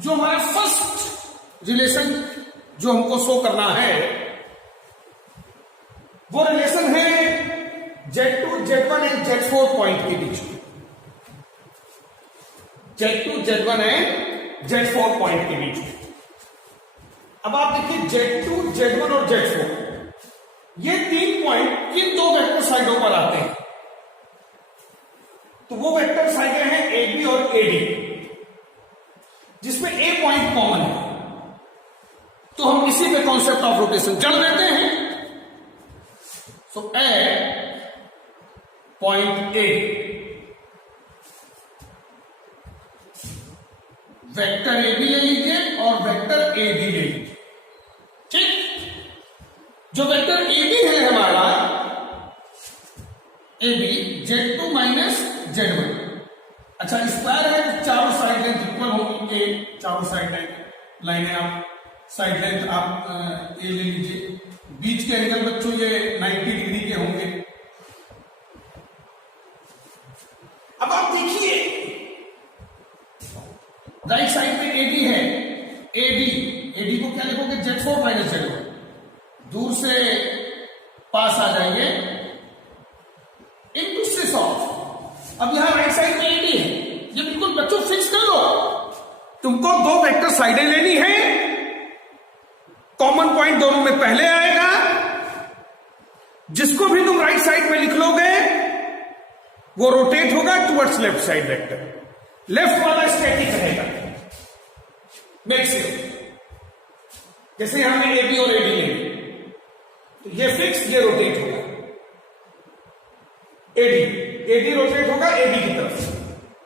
जो हमारा फर्स्ट रिलेशन जो हमको शो करना है वो रिलेशन है Z2, Z1 and Z4 point के बीच में। Z2, Z1 and Z4 point के बीच में। अब आप देखिए Z2, Z1 और Z4, ये 3 पॉइंट किन 2 वेक्टर साइडों पर आते हैं? तो वो वेक्टर साइडें हैं AB और AD, जिसमें A पॉइंट कॉमन है। तो हम इसी पे कॉन्सेप्ट ऑफ रोटेशन जड़ देते हैं। So A point A, vector AB ले लीजिए और वेक्टर AD ले लीजिए। ठीक, जो वेक्टर AB है हमारा AB Z2 माइनस Z1। अच्छा, स्क्वायर है तो चारों साइड लेंथ इक्वल होगी, A चारों साइड लाइनें आप साइड लेंथ आप A ले लीजिए। बीच के एंगल बच्चों ये 90 डिग्री के होंगे। अब आप देखिए राइट साइड पे AD है, AD को क्या लिखोगे? Z4 minus Z1। दूर से पास आ जाएंगे इनटू सिस ऑफ। अब यहां राइट साइड में AD है, ये बिल्कुल बच्चों फिक्स कर लो। तुमको 2 वेक्टर साइडें लेनी है, कॉमन पॉइंट दोनों में पहले आएगा, जिसको भी तुम राइट साइड में लिख लोगे वो रोटेट होगा towards left side vector. Left वाला स्टैटिक रहेगा, मैक्सिमम। जैसे यहां में AB और AD लेंगे तो ये फिक्स, ये रोटेट होगा, AD रोटेट होगा AB की तरफ।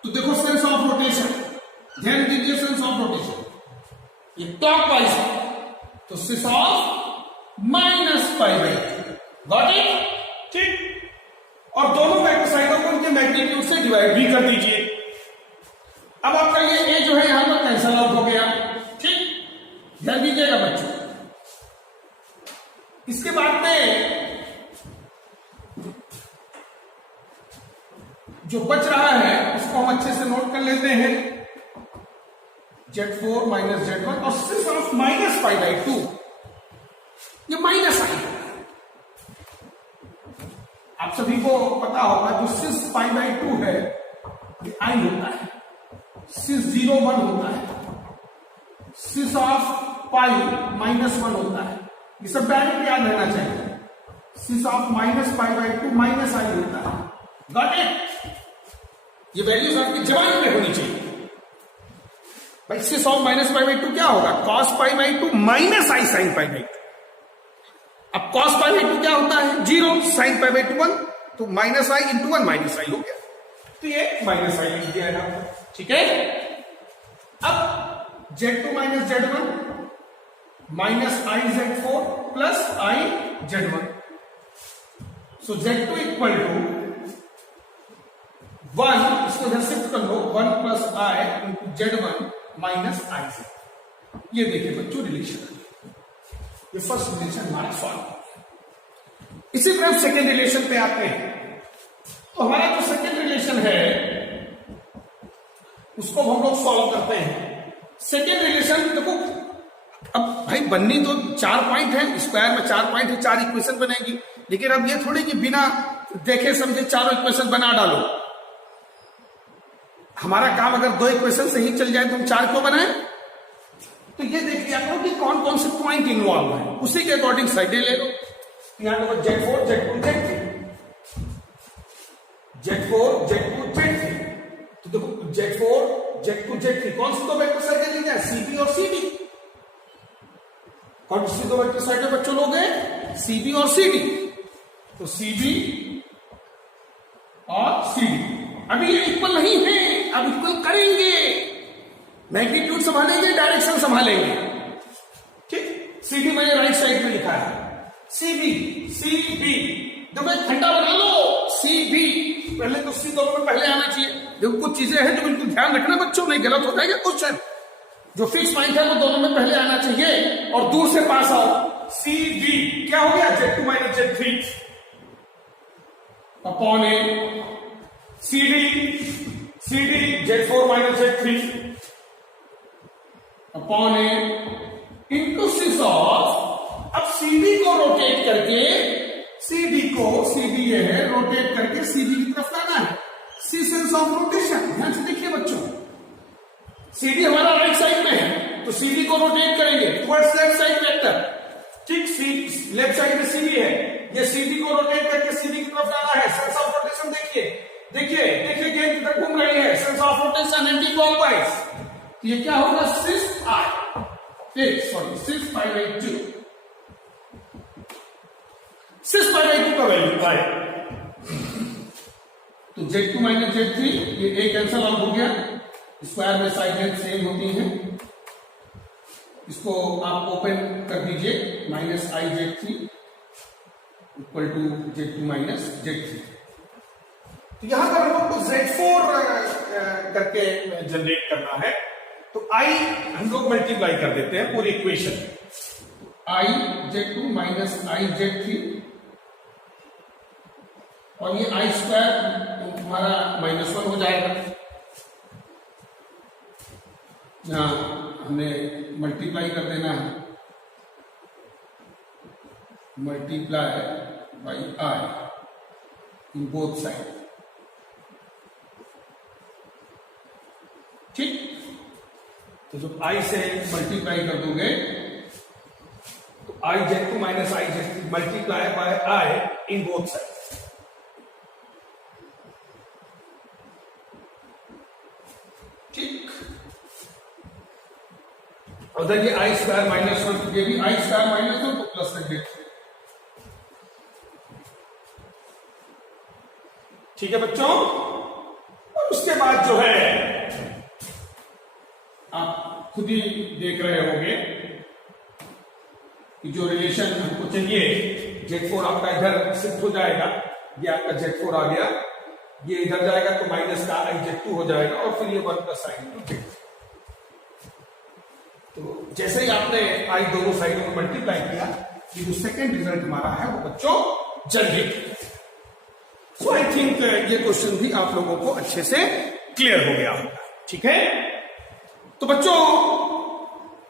तो देखो सेंस ऑफ रोटेशन, ध्यान दीजिए सेंस ऑफ रोटेशन, ये क्लॉकवाइज है तो cis of minus pi by, got it? ठीक, और दोनों वेक्टर साइडों को उनके मैग्नीट्यूड से डिवाइड भी कर दीजिए। अब आपका ये A जो है यहां पर कैंसल आउट हो गया। ठीक, ध्यान दीजिएगा बच्चों। इसके बाद में जो बच रहा है उसको हम अच्छे से नोट कर लेते हैं। Z4 माइनस Z1 और सिस ऑफ माइनस पाई बाई 2, ये माइनस आई। आप सभी को पता होगा जो सिस पाई बाई 2 है ये आई होता है, सिस 0 1 होता है, सिस ऑफ पाई माइनस 1 होता है। ये सब डायरेक्ट याद रहना चाहिए। Cis of minus pi by 2 minus I होता है, गॉट इट? ये वैल्यूज आपकी जबान पे होनी चाहिए। भाई सिस ऑफ माइनस पाई बाई 2 क्या होगा? Cos pi by 2 minus I sine pi by 2। अब कॉस पाई बाई 2 क्या होता है? 0, साइन पाई बाई 2 1, तो माइनस आई इंटू 1 माइनस आई हो गया, तो ये माइनस आई लिख दिया है। ठीक है, अब Z2 minus Z1 minus i Z4 plus i Z1, so Z2 equal to 1, इसको इधर शिफ्ट कर लो, 1 plus i into Z1 minus i Z। ये देखिए बच्चों रिलेशन, ये फर्स्ट रिलेशन हमारा सॉल्व हो गया। इसी तरह सेकेंड रिलेशन पे आते हैं। तो हमारा जो सेकेंड रिलेशन है उसको हम लोग सॉल्व करते हैं। सेकेंड रिलेशन देखो, अब भाई बननी तो 4 पॉइंट है, स्क्वायर में 4 पॉइंट है, 4 इक्वेशन बनेगी। लेकिन अब ये थोड़ी कि बिना देखे समझे चारों इक्वेशन बना डालो। हमारा काम अगर 2 इक्वेशन से ही चल जाए तो हम 4 क्यों बनाए? तो ये देख लिया करो कि कौन कौन से पॉइंट इन्वॉल्व है, उसी के अकॉर्डिंग साइडें ले लो। यहां देखो Z4 Z2 Z3, Z4 Z2 Z3, तो देखो Z4 Z2 Z3 कौन सी 2 वेक्टर साइडें ली जाए? CB और CD। कौन सी 2 वेक्टर साइडें बच्चों लोग हैं? CB और CD। तो CB और CD अभी ये इक्वल नहीं है, अब इक्वल करेंगे, मैग्नीट्यूड संभालेंगे, डायरेक्शन संभालेंगे। ठीक, CB मैंने राइट साइड में लिखा है, CB देखो एक खंडा बना लो, CB पहले तो C दोनों में पहले आना चाहिए। देखो कुछ चीजें हैं जो बिल्कुल ध्यान रखना बच्चों, नहीं गलत हो जाएगा क्वेश्चन। जो फिक्स पॉइंट है वो दोनों में पहले आना चाहिए और दूर से पास आओ। CB क्या हो गया? Z2 minus Z3 upon A, CD Z4 minus Z3 upon A into cis of, अब CD को रोटेट करके, CD ये है, रोटेट करके CB की तरफ लाना है। C सेंस ऑफ रोटेशन, ध्यान से देखिए बच्चों, CD हमारा राइट साइड में है तो CD को रोटेट करेंगे टुवर्ड्स लेफ्ट साइड वेक्टर। ठीक, लेफ्ट साइड में CD है, ये CD को रोटेट करके CD की तरफ लाना है। सेंस ऑफ रोटेशन देखिए गेंद की तरफ घूम रही है, sense of rotation anti clockwise. ये क्या होगा? 6π/2 6π/2 का वैल्यू आए। तो Z2 माइनस Z3 ये एक कैंसल आउट हो गया, स्क्वायर में साइडें सेम होती हैं। इसको आप ओपन कर दीजिए, -IZ3 equal to Z2 minus Z3। तो यहां पर हम लोग को Z4 करके जनरेट करना है, तो I हम लोग मल्टीप्लाई कर देते हैं पूरी इक्वेशन। IZ2 माइनस IZ3 और ये I स्क्वायर हमारा -1 हो जाएगा। यहां हमें मल्टीप्लाई कर देना है, multiply by I in both side. ठीक, तो जब I से मल्टीप्लाई कर दोगे तो IZ2 minus IZ3 multiply by I in both side. ठीक, उधर ये I स्क्वायर -1, ये भी I स्क्वायर -1 तो प्लस रख देते। ठीक है बच्चों, और उसके बाद जो है आप खुद ही देख रहे होंगे कि जो रिलेशन हमको चाहिए, Z4 आपका इधर शिफ्ट हो जाएगा, ये आपका Z4 आ गया, ये इधर जाएगा तो माइनस का IZ2 हो जाएगा और फिर ये 1 + sin2। तो जैसे ही आपने I दोनों साइडों में मल्टीप्लाई किया, ये जो सेकेंड रिजल्ट हमारा है वो बच्चों जनरेट। सो आई थिंक ये क्वेश्चन भी आप लोगों को अच्छे से क्लियर हो गया होगा। ठीक है, तो बच्चों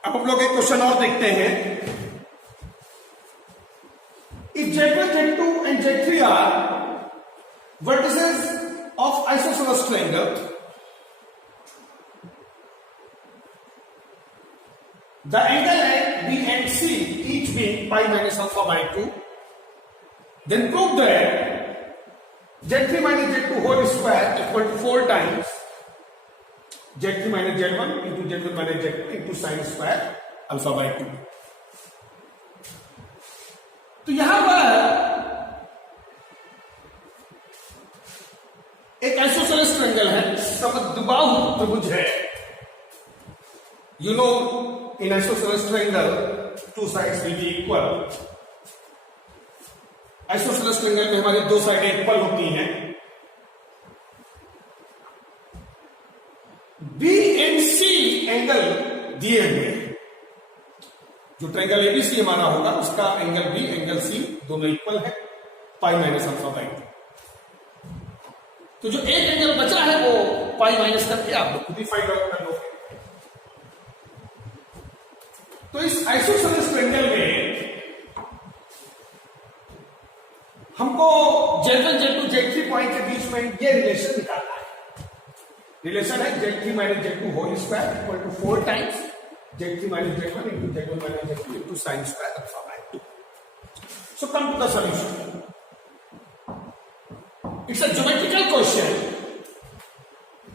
अब हम लोग एक क्वेश्चन और देखते हैं। If Z1 Z2 and Z3 are vertices of isosceles triangle, the angle at B and C each being pi minus alpha by 2, then prove that Z3 minus Z2 whole square equal to 4 times Z3 minus Z1 into Z1 minus Z2 into sin square alpha by 2। तो यहां पर एक isosceles triangle है, समद्विबाहु त्रिभुज है। You know in isosceles triangle 2 sides will be equal। Isosceles triangle में हमारी 2 साइडें इक्वल होती हैं। बी एंड सी एंगल दिए हुए हैं। जो ट्रायंगल एबीसी हमारा होगा उसका एंगल बी एंगल सी दोनों इक्वल है, पाई माइनस अल्फा बाई 2। तो जो एक एंगल बचा है वो पाई माइनस करके आप लोग खुद ही फाइंड आउट कर लोगे। तो इस आइसोसेलेस ट्रायंगल में हमको हमको Z1 Z2 Z3 पॉइंट के बीच में ये रिलेशन निकालना है। रिलेशन है Z3 minus Z2 whole square equal to 4 times Z3 minus Z1 into Z1 minus Z2 into sin square alpha by 2. So come to the solution. It's a geometrical question.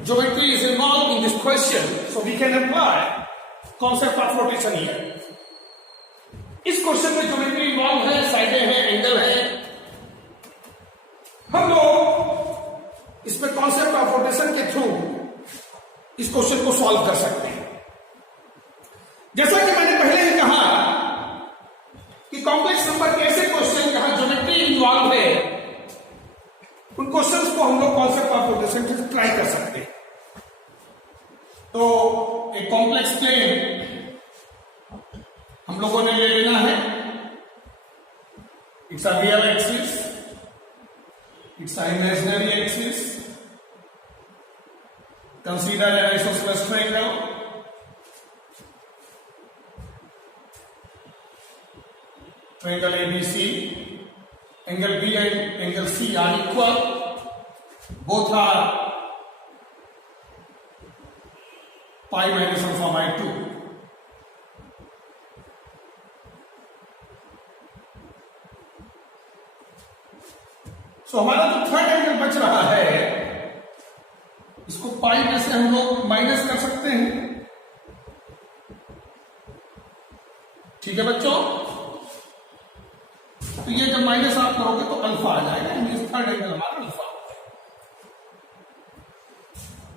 Geometry is involved in this question, so we can apply concept of rotation here. इस question में geometry involve है, साइडें हैं, angle है। हम लोग इसमें concept of rotation के थ्रू इस क्वेश्चन को सॉल्व कर सकते हैं। जैसा कि मैंने पहले ही कहा कि कॉम्प्लेक्स नंबर के ऐसे क्वेश्चन जहां ज्योमेट्री इन्वॉल्व है, उन क्वेश्चंस को हम लोग कॉन्सेप्ट ऑफ रोटेशन से ट्राई कर सकते हैं। तो एक कॉम्प्लेक्स प्लेन हम लोगों ने ले लेना है। It's a real axis, it's a imaginary axis. Consider N isosceles triangle. Triangle ABC, angle B and angle C are equal. Both are pi minus alpha by 2. So हमारा जो थर्ड एंगल बच रहा है, इसको पाई में से हम लोग माइनस कर सकते हैं। ठीक है बच्चों, तो ये जब माइनस आप करोगे तो अल्फा आ जाएगा, थर्ड एंगल हमारा अल्फा।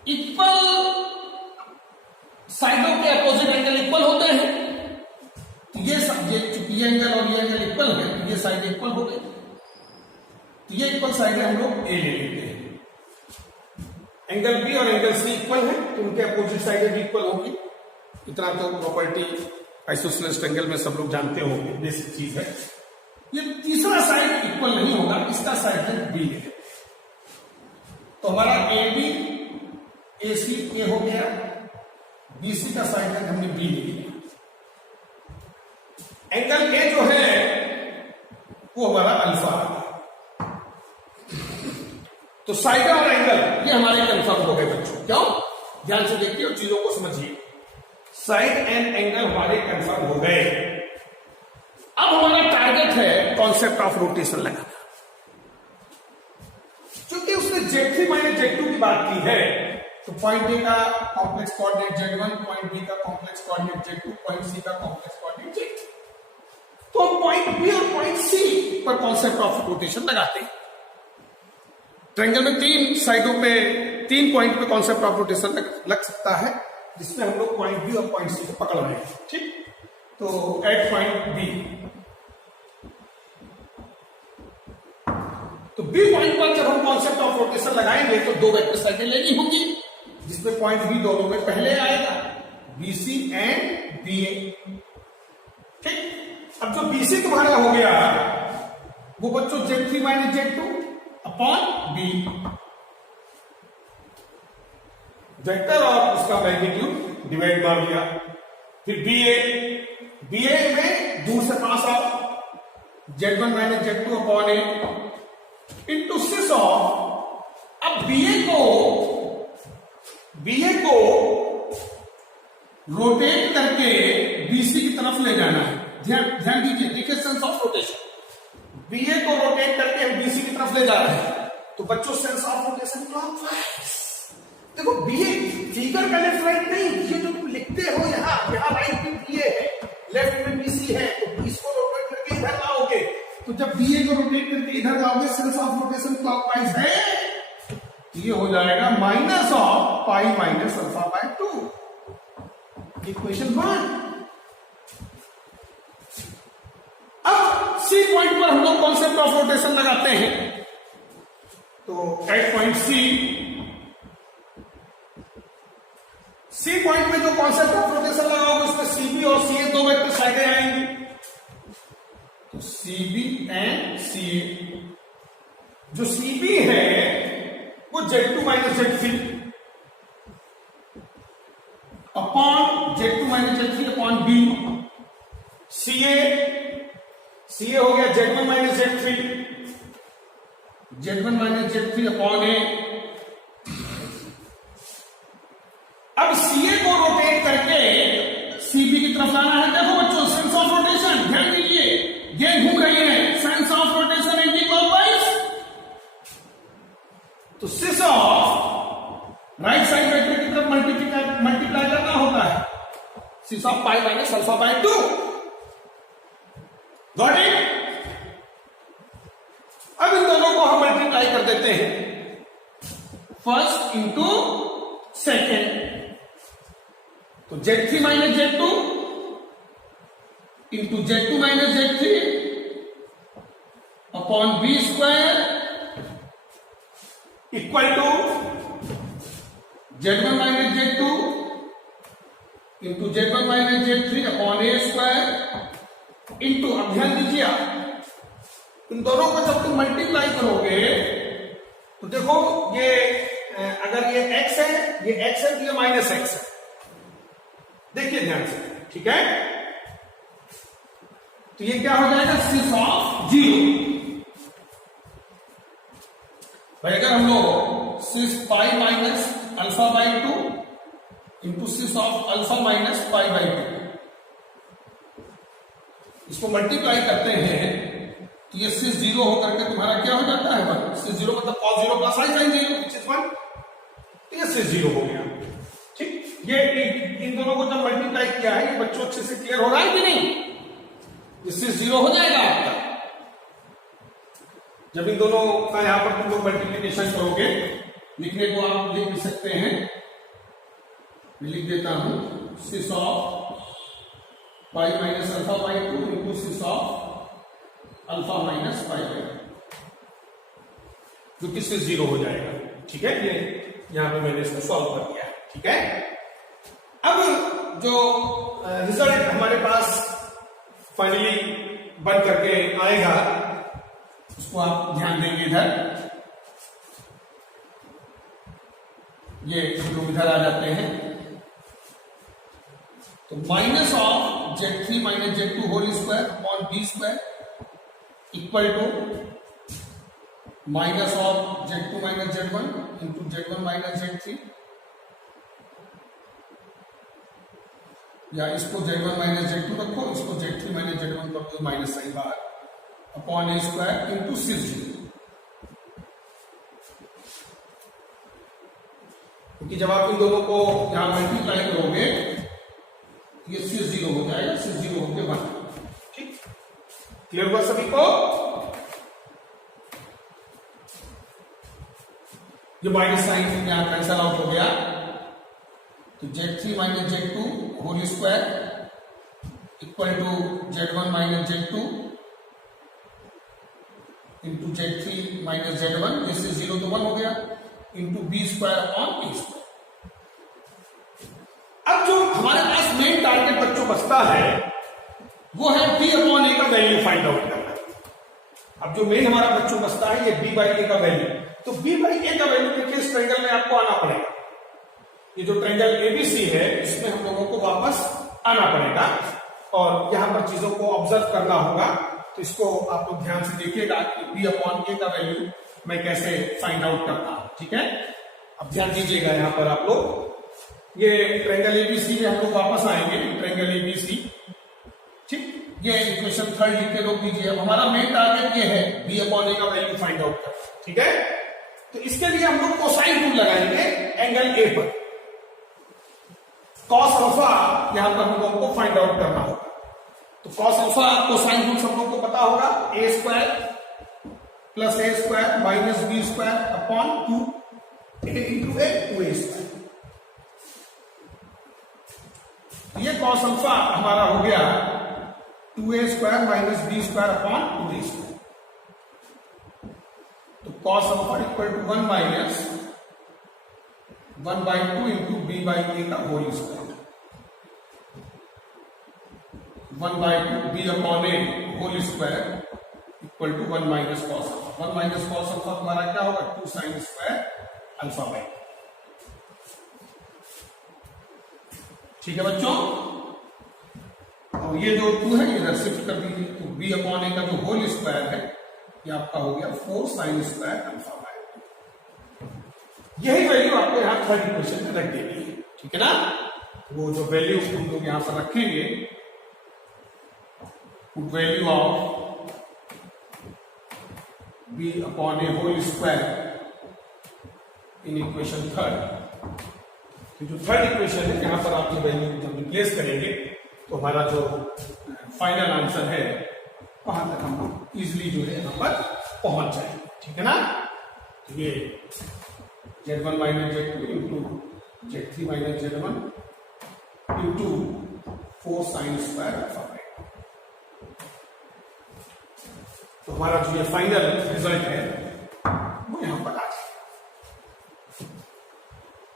इक्वल साइडों के अपोजिट एंगल इक्वल होते हैं, तो ये चूंकि ये एंगल और ये एंगल इक्वल है, तो ये साइड इक्वल हो गई। तो ये इक्वल साइड हम लोग ए ले लेते हैं। एंगल बी और एंगल सी इक्वल है, तो उनके अपोजिट साइडें भी इक्वल होगी। इतना तो प्रॉपर्टी आइसोसेलेस ट्रायंगल में सब लोग जानते होंगे, बेसिक चीज है। ये तीसरा साइड इक्वल नहीं होगा, इसका साइड है बी है। तो हमारा ए बी ए सी ए हो गया, बी सी का साइड है हमने बी ले लिया। एंगल ए जो है वो हमारा अल्फा है। तो साइड और एंगल ये हमारे कंफर्म हो गए बच्चों। क्यों? ध्यान से देखिए और चीजों को समझिए। साइड एंड एंगल हमारे कंफर्म हो गए। अब हमारा टारगेट है कॉन्सेप्ट ऑफ रोटेशन लगाना। क्योंकि उसने Z3 माइनस Z2 की बात की है, तो पॉइंट ए का complex coordinate Z1, point B का complex coordinate Z2, point C का कॉम्प्लेक्स कोऑर्डिनेट Z3। तो पॉइंट बी और पॉइंट सी पर कॉन्सेप्ट ऑफ रोटेशन लगाते हैं। ट्रायंगल में तीन साइडों पे, तीन पॉइंट पे कॉन्सेप्ट ऑफ रोटेशन लग सकता है, जिसमें हम लोग पॉइंट बी और पॉइंट सी को पकड़ रहे हैं। ठीक, तो एट पॉइंट बी, तो बी पॉइंट पर जब हम कॉन्सेप्ट ऑफ रोटेशन लगाएंगे तो दो वेक्टर साइडें लेनी होगी, जिसमें पॉइंट बी दोनों में पहले आएगा, बी सी एंड बी ए। ठीक, अब जो बी सी तुम्हारा हो गया वो बच्चों Z3 minus Z2 upon B, vector और उसका मैग्नीट्यूड डिवाइड मार दिया। फिर बी ए में दूर से पास आओ, Z1 minus Z2 upon A into cis of. अब बीए को रोटेट करके बीसी की तरफ ले जाना है। ध्यान दीजिए, देखिए सेंस ऑफ रोटेशन। बीए को रोटेट करके हम बीसी की तरफ ले जा रहे हैं, तो बच्चों सेंस ऑफ रोटेशन क्लॉकवाइज। देखो बीए फिगर का लेफ्ट राइट नहीं, ये जो तुम लिखते हो यहाँ राइट में बीए है, लेफ्ट में बीसी है, तो इसको रोटेट करके इधर लाओगे, तो जब बीए को रोटेट करके इधर लाओगे सेंस ऑफ रोटेशन क्लॉकवाइज है, ये हो जाएगा minus of pi minus alpha by 2। Equation 1। अब सी पॉइंट पर हम लोग कॉन्सेप्ट ऑफ रोटेशन लगाते हैं, तो एट पॉइंट सी पॉइंट में जो कॉन्सेप्ट ऑफ रोटेशन लगाओगे उसमें सीबी और सीए दो वेक्टर साइडें आएंगी, तो सीबी एंड सीए। जो सीबी है वो Z2 minus Z3 upon Z2 minus Z3 upon बी। सीए हो गया Z1 minus Z3 Z1 minus Z3 upon ए। अब CA को रोटेट करके CB की तरफ लाना है। देखो बच्चों, सेंस ऑफ रोटेशन ध्यान दीजिए, गेंद घूम रही है, sense of rotation anti clockwise. तो cis of right side vector की तरफ मल्टीप्लाई करना होता है, cis of pi minus alpha by 2। Got it? अब इन दोनों को हम मल्टीप्लाई कर देते हैं, फर्स्ट इंटू सेकेंड। तो Z3 minus Z2 into Z2 minus Z3 upon B square equal to Z1 minus Z2 into Z1 minus Z3 upon A square into, अब ध्यान दीजिए आप, इन दोनों को जब तुम मल्टीप्लाई करोगे तो देखो ये अगर ये x है, ये x है, तो ये माइनस x है। देखिए ध्यान से, ठीक है? तो ये क्या हो जाएगा, सिस ऑफ 0। भाई अगर हम लोग cis pi minus alpha by 2 into cis of alpha minus pi by 2 इसको मल्टीप्लाई करते हैं तो ये सिस 0 होकर के तुम्हारा क्या हो जाता है, 1। सिस 0 मतलब cos 0 plus sin 0 which is 1। तो ये सिस 0 हो गया। ठीक, ये इन दोनों को जब मल्टीप्लाई किया है, ये बच्चों अच्छे से क्लियर हो रहा है कि नहीं? ये सिस 0 हो जाएगा आपका जब इन दोनों का यहां पर तुम लोग मल्टीप्लीकेशन करोगे। लिखने को आप लिख भी सकते हैं, मैं लिख देता हूं, cis of pi minus alpha by 2 into cis of alpha minus pi by 2, जो कि सिस 0 हो जाएगा। ठीक है, ये यहां पे मैंने इसको सॉल्व कर दिया। ठीक है, अब जो रिजल्ट हमारे पास फाइनली बन करके आएगा उसको आप ध्यान देंगे। इधर ये हम लोग इधर आ जाते हैं, तो minus of Z3 minus Z2 whole square upon B square equal to minus of Z2 minus Z1 into Z1 minus Z3, या इसको Z1 माइनस Z2 रखो, इसको Z3 माइनस Z1 कर दो, माइनस साइन बाहर, अपॉन ए स्क्वायर इंटू सिस 0। क्योंकि जब आप इन दोनों को यहां मल्टीप्लाई करोगे ये सिस 0 हो जाएगा, सिस 0 होके 1। ठीक, क्लियर हुआ सभी को? ये माइनस साइन यहां कैंसल आउट हो गया, तो Z3 minus Z2 whole square equal to Z1 minus Z2 into Z3 minus Z1, इससे 0 तो 1 हो गया, into B square upon A square. अब जो हमारे पास मेन टारगेट बच्चों बचता है वो है B अपॉन A का वैल्यू फाइंड आउट करना। अब जो मेन हमारा बच्चों बचता है ये B बाई A का वैल्यू, तो B बाई A का वैल्यू देखिए इस ट्रायंगल में आपको आना पड़ेगा। ये जो ट्रायंगल ABC है इसमें हम लोगों को वापस आना पड़ेगा और यहां पर चीजों को ऑब्जर्व करना होगा। तो इसको आप लोग ध्यान से देखिएगा कि B अपॉन A का वैल्यू मैं कैसे फाइंड आउट करता हूं। ठीक है, अब ध्यान दीजिएगा यहां पर आप लोग, ये ट्रायंगल ABC में हम लोग वापस आएंगे, ट्रायंगल ABC। ठीक, ये इक्वेशन 3 लिख के रोक दीजिए। अब हमारा मेन टारगेट ये है B अपॉन A का वैल्यू फाइंड आउट करना। ठीक है, तो इसके लिए हम लोग कोसाइन रूल लगाएंगे एंगल A पर। कॉस अल्फा यहां पर हम लोगों को फाइंड आउट करना होगा, तो कॉस अल्फा कोसाइन रूल सब लोगों को पता होगा, A square plus A square minus B square upon 2A into A 2A square. ये कॉस अल्फा हमारा हो गया 2A square minus B square upon 2A square. तो cos alpha equal to 1 minus 1 by 2 into B by A का whole square, 1 by 2 B upon A whole square equal to 1 minus cos alpha. 1 minus cos alpha तुम्हारा क्या होगा, 2 sine square alpha by. ठीक है बच्चों, और ये जो 2 है इधर शिफ्ट कर दीजिए, तो B अपॉन A का जो होल स्क्वायर है ये आपका हो गया 4 sin स्क्वायर अल्फा बाय 2। यही वैल्यू आपको यहाँ थर्ड इक्वेशन में रख देनी है, ठीक है ना। वो जो वैल्यू हम लोग यहां पर रखेंगे, value of b upon A whole square in equation third. तो जो थर्ड इक्वेशन है यहां पर आप ये वैल्यू जब रिप्लेस करेंगे तो हमारा जो फाइनल आंसर है वहां तक हम लोग इजिली जो है यहां पर पहुंच जाएंगे, ठीक है ना। तो ये Z1 minus Z2 into Z3 minus Z1 into 4 sin square alpha by 2। तो हमारा जो ये फाइनल रिजल्ट है वो यहां पर आ जाए।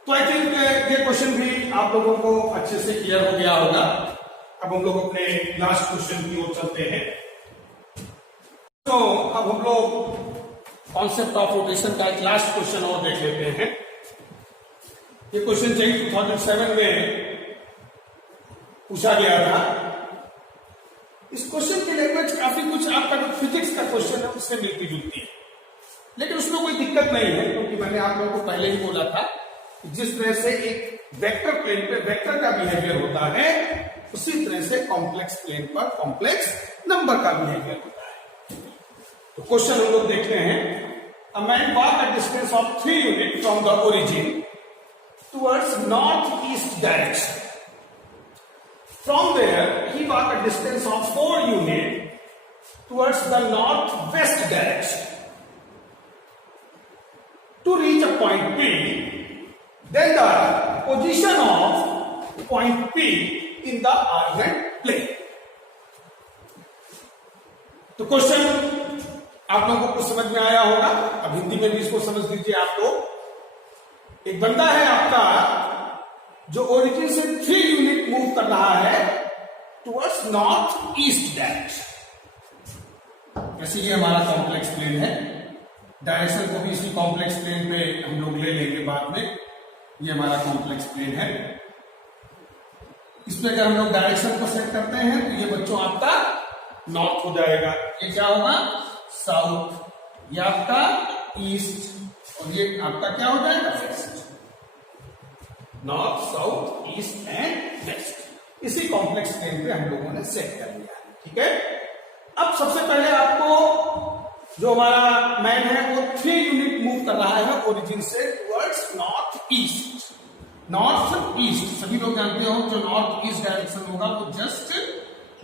तो आई थिंक ये क्वेश्चन भी आप लोगों को अच्छे से क्लियर हो गया होगा। अब हम लोग अपने लास्ट क्वेश्चन की ओर चलते हैं। तो अब हम लोग कॉन्सेप्ट ऑफ रोटेशन का एक लास्ट क्वेश्चन और देख लेते हैं। ये क्वेश्चन चाहिए 2007 में पूछा गया था। इस क्वेश्चन की लैंग्वेज काफी कुछ आपका जो फिजिक्स का क्वेश्चन है उससे मिलती जुलती है, लेकिन उसमें कोई दिक्कत नहीं है, क्योंकि मैंने आप लोगों को पहले ही बोला था जिस तरह से एक वेक्टर प्लेन पे वेक्टर का बिहेवियर होता है उसी तरह से कॉम्प्लेक्स प्लेन पर कॉम्प्लेक्स नंबर का बिहेवियर होता है। तो क्वेश्चन हम लोग देखते हैं। A man walk a distance of 3 unit from the origin towards north east direction. From there, he walked a distance of 4 units towards the northwest direction. To reach a point P, then the position of point P in the argent plane. तो question आप लोगों को समझ में आया होगा। अब हिंदी में भी इसको समझ लीजिए आप लोग। एक बंदा है आपका जो ओरिजिन से 3 यूनिट मूव कर रहा है टुवर्ड्स नॉर्थ ईस्ट डायरेक्शन। वैसे ये हमारा कॉम्प्लेक्स प्लेन है, डायरेक्शन को भी इसी कॉम्प्लेक्स प्लेन पे हम लोग ले लेंगे बाद में। ये हमारा कॉम्प्लेक्स प्लेन है। इसमें अगर हम लोग डायरेक्शन को सेट करते हैं तो ये बच्चों आपका नॉर्थ हो जाएगा, ये क्या होगा साउथ, ये आपका ईस्ट और ये आपका क्या हो जाएगा west. North south east and west इसी कॉम्प्लेक्स प्लेन पे हम लोगों ने सेट कर लिया है, ठीक है। अब सबसे पहले आपको जो हमारा मैन है वो 3 यूनिट मूव कर रहा है ओरिजिन से towards north east. North east सभी लोग जानते हो, जो नॉर्थ ईस्ट डायरेक्शन होगा वो जस्ट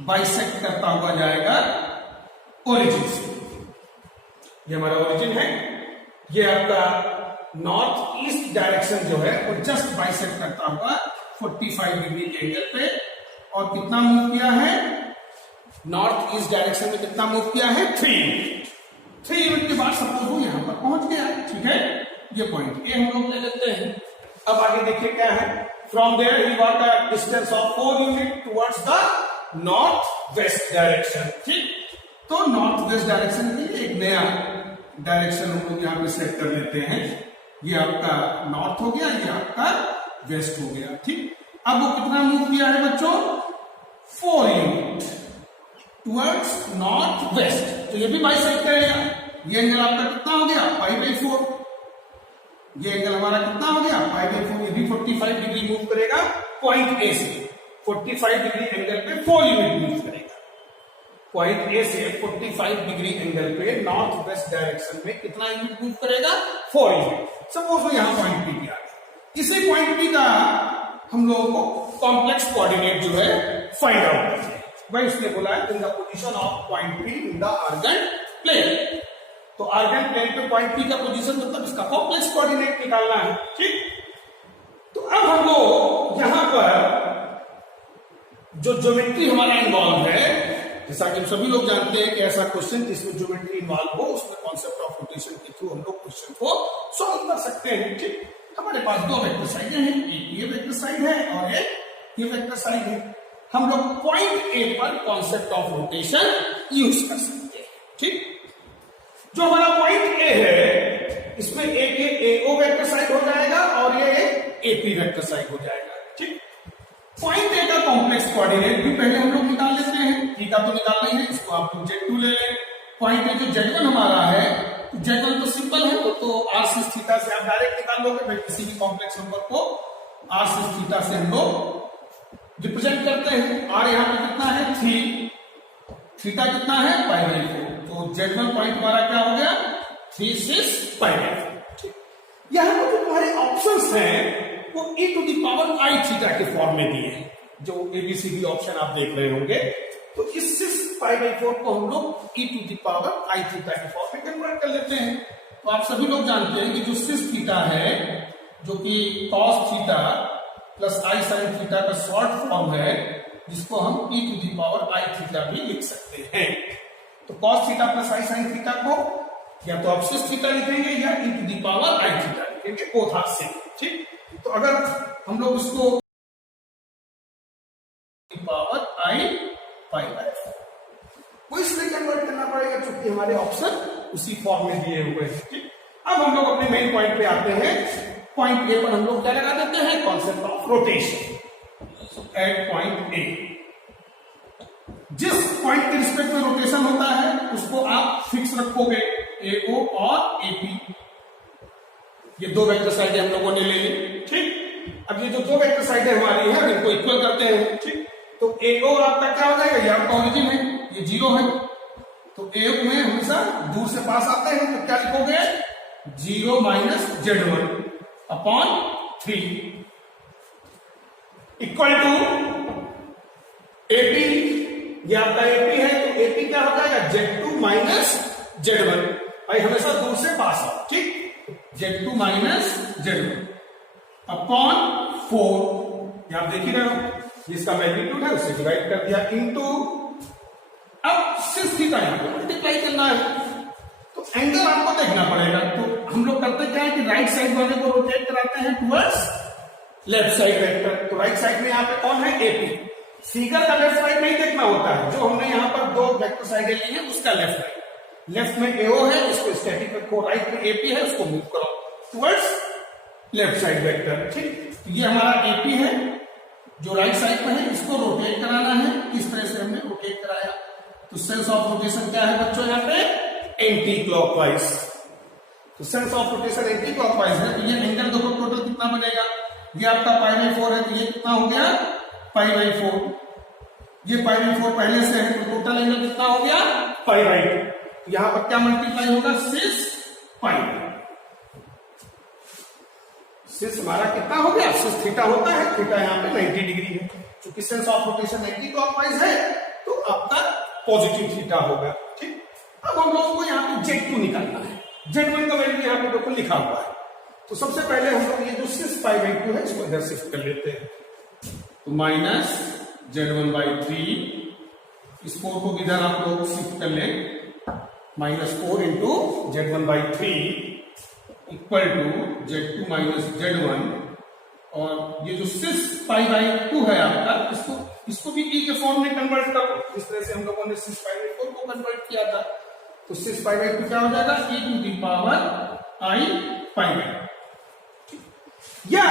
बाइसेक्ट करता हुआ जाएगा ओरिजिन से। ये हमारा ओरिजिन है, ये आपका नॉर्थ ईस्ट डायरेक्शन जो है वो जस्ट बाइसेक्ट करता हुआ 45 डिग्री के एंगल पे, और कितना मूव किया है नॉर्थ ईस्ट डायरेक्शन में, कितना मूव किया है 3 यूनिट। 3 यूनिट के बाद सपोज वो यहां पर पहुंच गया, ठीक है। ये पॉइंट ए हम लोग ले लेते हैं। अब आगे देखिए क्या है। From there he walk a distance of 4 unit towards the north west direction, ठीक। तो नॉर्थ वेस्ट डायरेक्शन के लिए एक नया डायरेक्शन हम लोग यहां पे सेट कर लेते हैं। ये आपका नॉर्थ हो गया, ये आपका वेस्ट हो गया, ठीक। अब वो कितना मूव किया है बच्चों 4 यूनिट टुवर्ड्स नॉर्थ वेस्ट, तो ये भी बाइसेक्ट करेगा। ये एंगल आपका कितना हो गया π/4, ये एंगल हमारा कितना हो गया π/4, ये भी 45 डिग्री मूव करेगा पॉइंट ए से। 45 डिग्री एंगल पे 4 यूनिट मूव करेगा पॉइंट ए से 45 डिग्री एंगल पे नॉर्थ वेस्ट डायरेक्शन में कितना यूनिट मूव करेगा 4 यूनिट। सपोज वो यहां पॉइंट पी गया, इसी पॉइंट पी का हम लोगों को कॉम्प्लेक्स कोऑर्डिनेट जो है फाइंड आउट करना है। भाई उसने बोला है in the position of point P in the Argand plane. तो आर्गेंट प्लेन पे पॉइंट पी का पोजीशन मतलब इसका कॉम्प्लेक्स कोऑर्डिनेट निकालना है, ठीक। तो अब हम लोग यहां पर जो ज्योमेट्री हमारा इन्वॉल्व है, जैसा कि हम सभी लोग जानते हैं कि ऐसा क्वेश्चन जिसमें ज्योमेट्री इन्वॉल्व हो उसमें कॉन्सेप्ट ऑफ रोटेशन के थ्रू हम लोग क्वेश्चन को सॉल्व कर सकते हैं, ठीक। हमारे पास 2 वेक्टर साइड हैं, एक ये वेक्टर साइड है और एक ये वेक्टर साइड है। हम लोग पॉइंट ए पर कॉन्सेप्ट ऑफ रोटेशन यूज कर सकते हैं, ठीक। जो हमारा पॉइंट ए है इसमें एक ये एओ वेक्टर साइड हो जाएगा और ये एक एपी वेक्टर साइड हो जाएगा, ठीक। पॉइंट ए का कॉम्प्लेक्स कोऑर्डिनेट भी पहले हम लोग निकाल लेते हैं, थीटा तो निकालना ही है, इसको आप Z2 ले लें, पॉइंट में जो Z1 हमारा है, Z1 तो सिंपल है, तो r सिस थीटा से आप डायरेक्ट निकाल लोगे। भाई किसी भी कॉम्प्लेक्स नंबर को r सिस थीटा से हम लोग रिप्रेजेंट करते हैं। r यहाँ पे कितना है 3, थीटा कितना है π/4, तो Z1 पॉइंट हमारा क्या हो गया 3 6 π/4। यहाँ पर जो तुम्हारे ऑप्शंस हैं वो e⁻i थीटा के फॉर्म में दिए हैं, जो ABCD ऑप्शन आप देख रहे होंगे। तो इस 6 π/4 को हम लोग e⁻i थीटा के फॉर्म में कन्वर्ट कर लेते हैं। तो आप सभी लोग जानते हैं कि जो 6 थीटा है, जो कि cos theta plus i sin theta का शॉर्ट फॉर्म है, जिसको हम e⁻i थीटा भी लिख सकते हैं। तो cos theta plus i sin theta को या तो आप 6 थीटा लिखेंगे या e⁻i थीटा लिखेंगे, बोथ आर सेम। ठीक, तो अगर हम लोग इसको i π/4 को इसमें कन्वर्ट करना पड़ेगा, क्योंकि हमारे ऑप्शन उसी फॉर्म में दिए हुए हैं। ठीक, अब हम लोग अपने मेन पॉइंट पे आते हैं। पॉइंट ए पर हम लोग क्या लगा देते हैं, concept of rotation at point A. जिस पॉइंट के रिस्पेक्ट में रोटेशन होता है उसको आप फिक्स रखोगे, AO और AP। ये दो वेक्टर साइडें हम लोगों ने ले ली। ठीक, अब ये जो दो वेक्टर साइडें हमारी हैं इनको इक्वल करते हैं। ठीक, तो AO आपका क्या हो जाएगा, ये आपका ओरिजिन है, ये 0 है, तो AO में हमेशा दूर से पास आते हैं, तो क्या लिखोगे 0 - Z1 upon 3 equal to AP। ये आपका AP है, तो AP क्या हो जाएगा Z2 - Z1। भाई हमेशा दूर से पास आओ। ठीक, Z2 - Z1 अपॉन 4, ये आप देख ही रहे हो, जिसका मैग्नीट्यूड है उसे डिवाइड कर दिया इनटू, अब 6 थीटा को मल्टीप्लाई करना है, तो एंगल आपको देखना पड़ेगा। तो हम लोग करते क्या है कि राइट साइड वाले को रोटेट कराते हैं टुवर्ड्स लेफ्ट साइड वेक्टर। तो राइट साइड में यहाँ पे कौन है AP। फिगर का लेफ्ट साइड नहीं देखना होता है, जो हमने यहाँ पर दो वेक्टर साइडें ली है उसका लेफ्ट साइड। लेफ्ट में AO है, उसको स्टैटिक रखो, राइट में AP है, उसको मूव करो टुवर्ड्स लेफ्ट साइड वेक्टर। ठीक, तो ये हमारा AP है जो राइट साइड में है, इसको रोटेट कराना है। किस तरह से हमने रोटेट कराया, तो सेंस ऑफ रोटेशन क्या है बच्चों, यहाँ पे एंटी क्लॉकवाइज। तो sense of rotation anti clockwise है, तो ये एंगल देखो टोटल कितना बनेगा, ये आपका π/4 है, तो ये कितना हो गया π/4। ये π/4 पहले से है, तो टोटल एंगल कितना हो गया π/2। यहां पर क्या मल्टीप्लाई होगा 6 π। 6 हमारा कितना हो गया 6 थीटा होता है, थीटा यहाँ पे 90 डिग्री है। चूंकि sense of rotation anti clockwise है तो आपका पॉजिटिव थीटा होगा। ठीक, अब हम लोगों को यहाँ पे Z2 निकालना है। Z1 का वैल्यू यहाँ पे देखो लिखा हुआ है, तो सबसे पहले हम लोग ये जो 6 π/2 है इसको इधर शिफ्ट कर लेते हैं, तो -Z1/3, इस 4 को इधर आप लोग शिफ्ट कर लें, -4 into Z1/3 equal to Z2 - Z1, और ये जो 6 π/2 है आपका, इसको भी E के फॉर्म में कन्वर्ट करो। इस तरह से हम लोगों ने 6 π/4 को कन्वर्ट किया था, तो 6 π/2 क्या हो जाएगा e⁻i π/2। या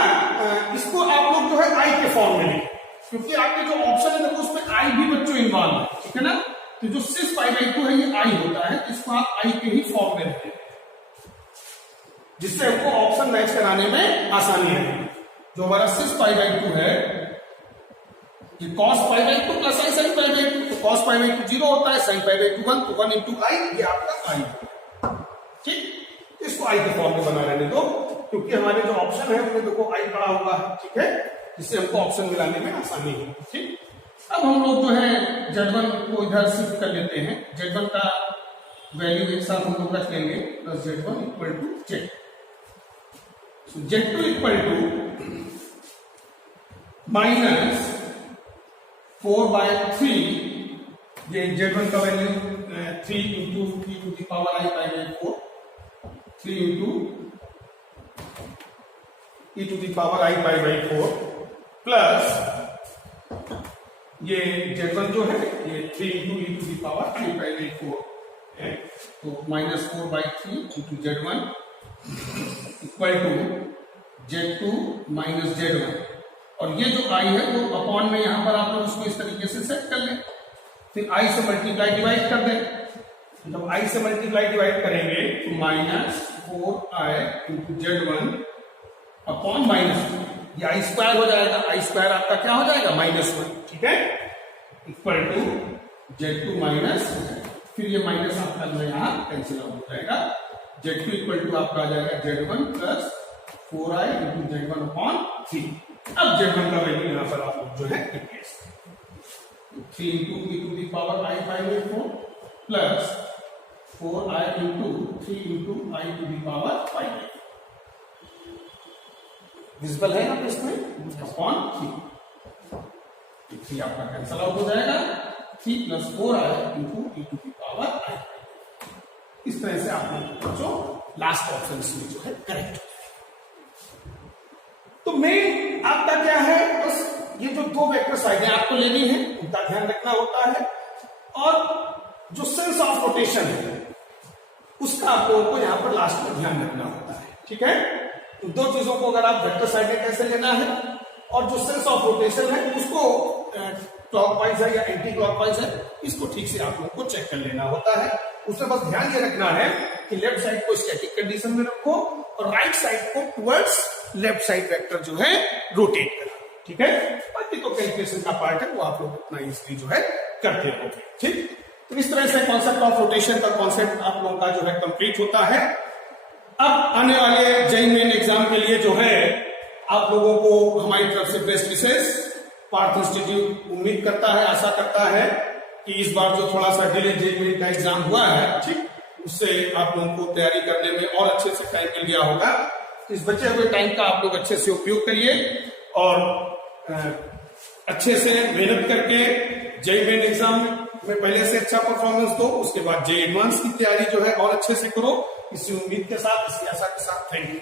इसको आप लोग जो है I के फॉर्म में लें, क्योंकि आपके जो ऑप्शन है देखो उसमें I भी बच्चों इन्वॉल्व है। ठीक है ना, तो जो 6 π/2 है ये I होता है, इसको आप I के ही फॉर्म में रखें, जिससे हमको ऑप्शन मैच कराने में आसानी है। जो हमारा 6 π/2 है, ये cos π/2 प्लस i sin π/2, तो cos π/2 0 होता है, sin π/2 1, तो 1 इंटू i, ये आपका I। ठीक, इसको I के फॉर्म में बना रहने दो, क्योंकि हमारे जो ऑप्शन है उसमें देखो I पड़ा हुआ है। ठीक है, जिससे हमको ऑप्शन मिलाने में आसानी है। ठीक, अब हम लोग जो है Z1 को इधर शिफ्ट कर लेते हैं। Z1 का वैल्यू एक साथ हम लोग रख लेंगे, plus Z1 equal to Z। Z2 equal to -4/3, ये Z1 का value 3 into e⁻i π/4, 3 into e⁻i π/4 plus ये Z1 जो है ये 3 इंटू e⁻3 π/4 है, तो -4/3 into Z1 equal to Z2 - Z1, और ये जो I है वो अपॉन में यहां पर आप लोग उसको इस तरीके से सेट कर लें, फिर I से मल्टीप्लाई डिवाइड कर दें, जब i से मल्टीप्लाई डिवाइड करेंगे तो -4i इंटू Z1 अपॉन -1, ये आई स्क्वायर हो जाएगा, आई स्क्वायर आपका क्या हो जाएगा -1, ठीक है, इक्वल टू Z2 माइनस, फिर ये माइनस आपका जो यहाँ कैंसिल आउट हो जाएगा, Z2 इक्वल टू आपका आ जाएगा Z1 plus 4i into Z1 upon 3। अब Z1 का वैल्यू यहाँ पर आप लोग जो है 3 into e to the power i 584 plus 4i into 3 into i to the power 5। Visible है आप इसमें अपॉन 3 आपका कैंसल आउट हो जाएगा, 3 plus 4i into e to the power i। इस तरह से आप लोग जो लास्ट ऑप्शन इसमें जो है करेक्ट। तो मेन आपका क्या है, बस ये जो दो वेक्टर साइडें आपको लेनी है उनका ध्यान रखना होता है, और जो सेंस ऑफ रोटेशन है उसका आप लोगों को यहां पर लास्ट में ध्यान रखना होता है, ठीक है। तो दो चीजों को अगर आप वेक्टर साइडें कैसे लेना है और जो सेंस ऑफ रोटेशन है उसको क्लॉकवाइज है या एंटी क्लॉकवाइज है, इसको ठीक से आप लोगों को चेक कर लेना होता है। उसमें बस ध्यान ये रखना है कि लेफ्ट साइड को स्टैटिक कंडीशन में रखो और राइट साइड को टुवर्ड्स लेफ्ट साइड वेक्टर जो है रोटेट करो, ठीक है। बाकी तो कैलकुलेशन का पार्ट है वो आप लोग अपना इजली जो है करते रहोगे, ठीक। तो इस तरह से कॉन्सेप्ट ऑफ रोटेशन का कॉन्सेप्ट आप लोगों का जो है कंप्लीट होता है। अब आने वाले जेईई मेन एग्जाम के लिए जो है आप लोगों को हमारी तरफ से बेस्ट विशेष। पार्थ इंस्टीट्यूट उम्मीद करता है, आशा करता है कि इस बार जो थोड़ा सा डिले जेईई मेन का एग्जाम हुआ है, ठीक, उससे आप लोगों को तैयारी करने में और अच्छे से टाइम मिल गया होगा। इस बचे हुए टाइम का आप लोग अच्छे से उपयोग करिए और अच्छे से मेहनत करके जेईई मेन एग्जाम में पहले से अच्छा परफॉर्मेंस दो, उसके बाद जेईई एडवांस की तैयारी जो है और अच्छे से करो। इसी उम्मीद के साथ, इसी आशा के साथ, थैंक यू।